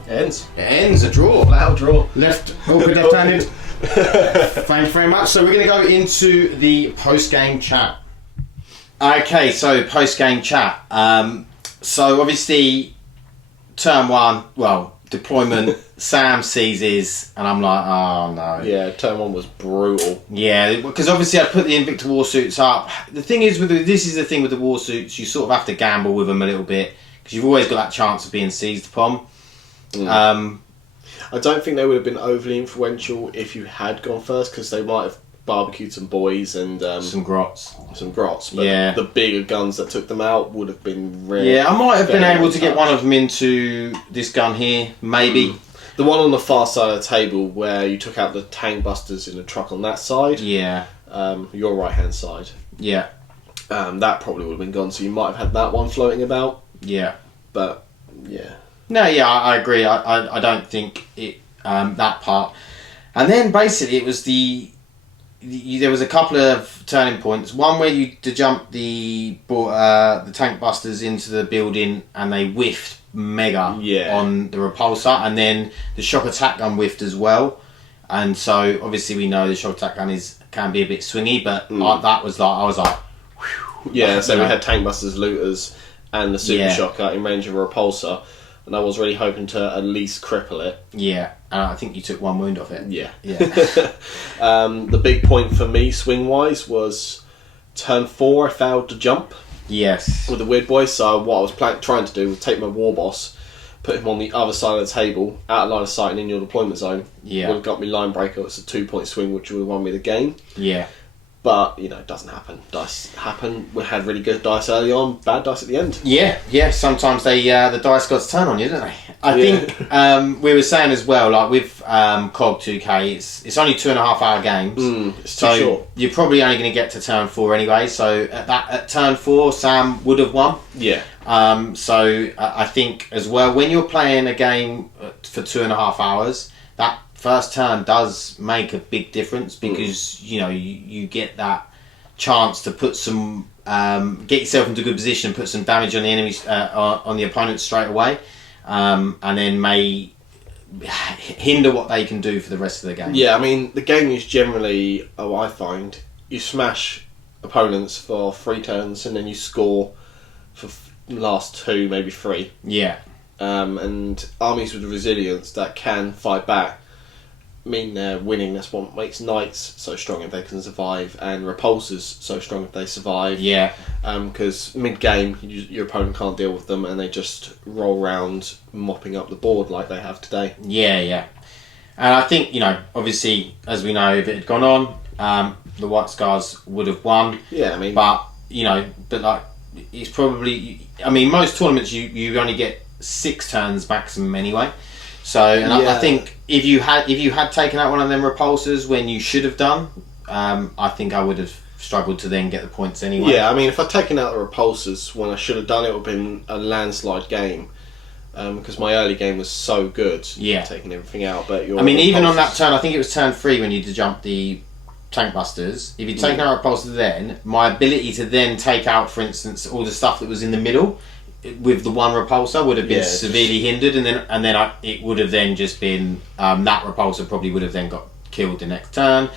It ends. It ends a draw. Loud draw. Left-handed. Thanks very much. So we're going to go into the post-game chat. Okay, so post-game chat. So obviously, turn 1, well, deployment, Sam seizes, and I'm like, oh no. Yeah, turn 1 was brutal. Yeah, because obviously I put the Invicta warsuits up. The thing is, this is the thing with the warsuits, you sort of have to gamble with them a little bit, because you've always got that chance of being seized upon. I don't think they would have been overly influential if you had gone first, because they might have barbecued some boys and Some grots. But Yeah. the bigger guns that took them out would have been really... Yeah, I might have been very able to get untouched. one of them into this gun here, maybe. The one on the far side of the table where you took out the tank busters in the truck on that side, Yeah, your right hand side, yeah, that probably would have been gone, so you might have had that one floating about, yeah. but yeah. No, yeah, I agree. I don't think it that part. And then basically it was there was a couple of turning points. One where you to jump the tank busters into the building and they whiffed mega on the repulsor, and then the shock attack gun whiffed as well. And so obviously we know the shock attack gun can be a bit swingy, but I was like, whew, Yeah, so you we know. had tank busters, looters, and the super shocker in range of a repulsor, and I was really hoping to at least cripple it. Yeah, and I think you took 1 wound off it. Yeah. Yeah. The big point for me, swing-wise, was turn 4 I failed to jump Yes. with the weird boy, so what I was trying to do was take my war boss, put him on the other side of the table, out of line of sight and in your deployment zone. Yeah. Would have got me line breaker, it's a 2-point swing which would have won me the game. Yeah. But, you know, it doesn't happen. Dice happen. We had really good dice early on, bad dice at the end. Yeah. Sometimes they the dice gods turn on you, don't they? I think we were saying as well, like with COG 2K, it's only 2.5 hour games. It's so too short. you're probably only going to get to turn 4 anyway. So at turn 4, Sam would have won. Yeah. So I think as well, when you're playing a game for 2.5 hours, that first turn does make a big difference, because you know you get that chance to put some get yourself into a good position, put some damage on the enemies on the opponent straight away, and then may hinder what they can do for the rest of the game. Yeah, I mean, the game is generally, I find, you smash opponents for 3 turns and then you score for the last 2, maybe 3. Yeah. And armies with resilience that can fight back mean they're winning. That's what makes knights so strong if they can survive, and repulsors so strong if they survive. Yeah. Because mid-game, your opponent can't deal with them and they just roll around mopping up the board like they have today. Yeah. And I think, you know, obviously, as we know, if it had gone on, the White Scars would have won. Yeah, I mean... But, you know, like, it's probably... I mean, most tournaments, you only get 6 turns maximum anyway. So, and I think if you had taken out one of them repulsors when you should have done, I think I would have struggled to then get the points anyway. Yeah, I mean, if I'd taken out the repulsors when I should have done it, would have been a landslide game. because my early game was so good. Yeah. Taking everything out, but your I mean, even on that repulsors- turn, I think it was turn 3 when you jump the tank busters. If you'd taken out repulsor then, my ability to then take out, for instance, all the stuff that was in the middle with the one repulsor would have been severely hindered, and then it would have then just been that repulsor probably would have then got killed the next turn,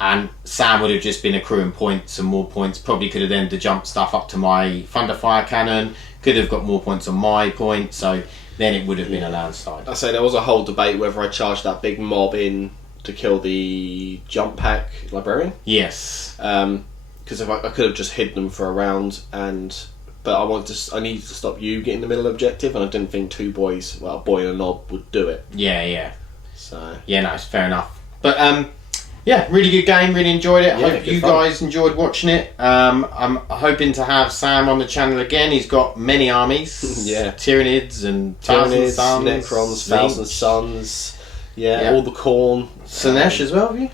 and Sam would have just been accruing points and more points. Probably could have then jumped stuff up to my Thunderfire cannon. Could have got more points on my point. So then it would have been a landslide. I say there was a whole debate whether I charged that big mob in to kill the jump pack librarian. Yes. Because if I could have just hid them for a round, but I needed to stop you getting the middle objective, and I didn't think two boys, well, a boy and a knob, would do it. Yeah. So yeah, no, it's fair enough. But yeah, really good game. Really enjoyed it. Yeah, Hope good you fun. guys enjoyed watching it. I'm hoping to have Sam on the channel again. He's got many armies. Yeah. Tyranids and Thousand Tyranids, Suns, Necrons, Thousand Tzeentch. Suns, Yeah. all the Khorne. Slanesh as well, have you?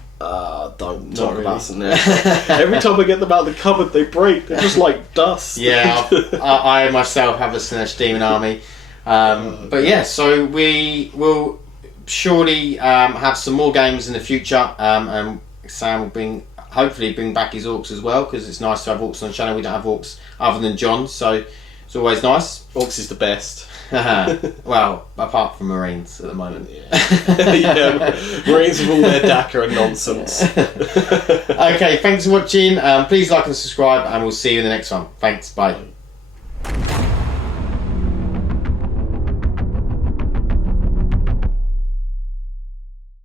Don't Not talk really. about Slanesh. Every time I get them out of the cupboard, they break. They're just like dust. Yeah, I myself have a Slanesh Demon army. But yeah, so we will surely have some more games in the future, and Sam will hopefully bring back his Orks as well, because it's nice to have Orks on the channel. We don't have Orks other than John, so it's always nice. Orcs is the best. Well, apart from Marines at the moment. Yeah, Marines with all their DACA and nonsense. Okay, thanks for watching. Please like and subscribe, and we'll see you in the next one. Thanks, bye.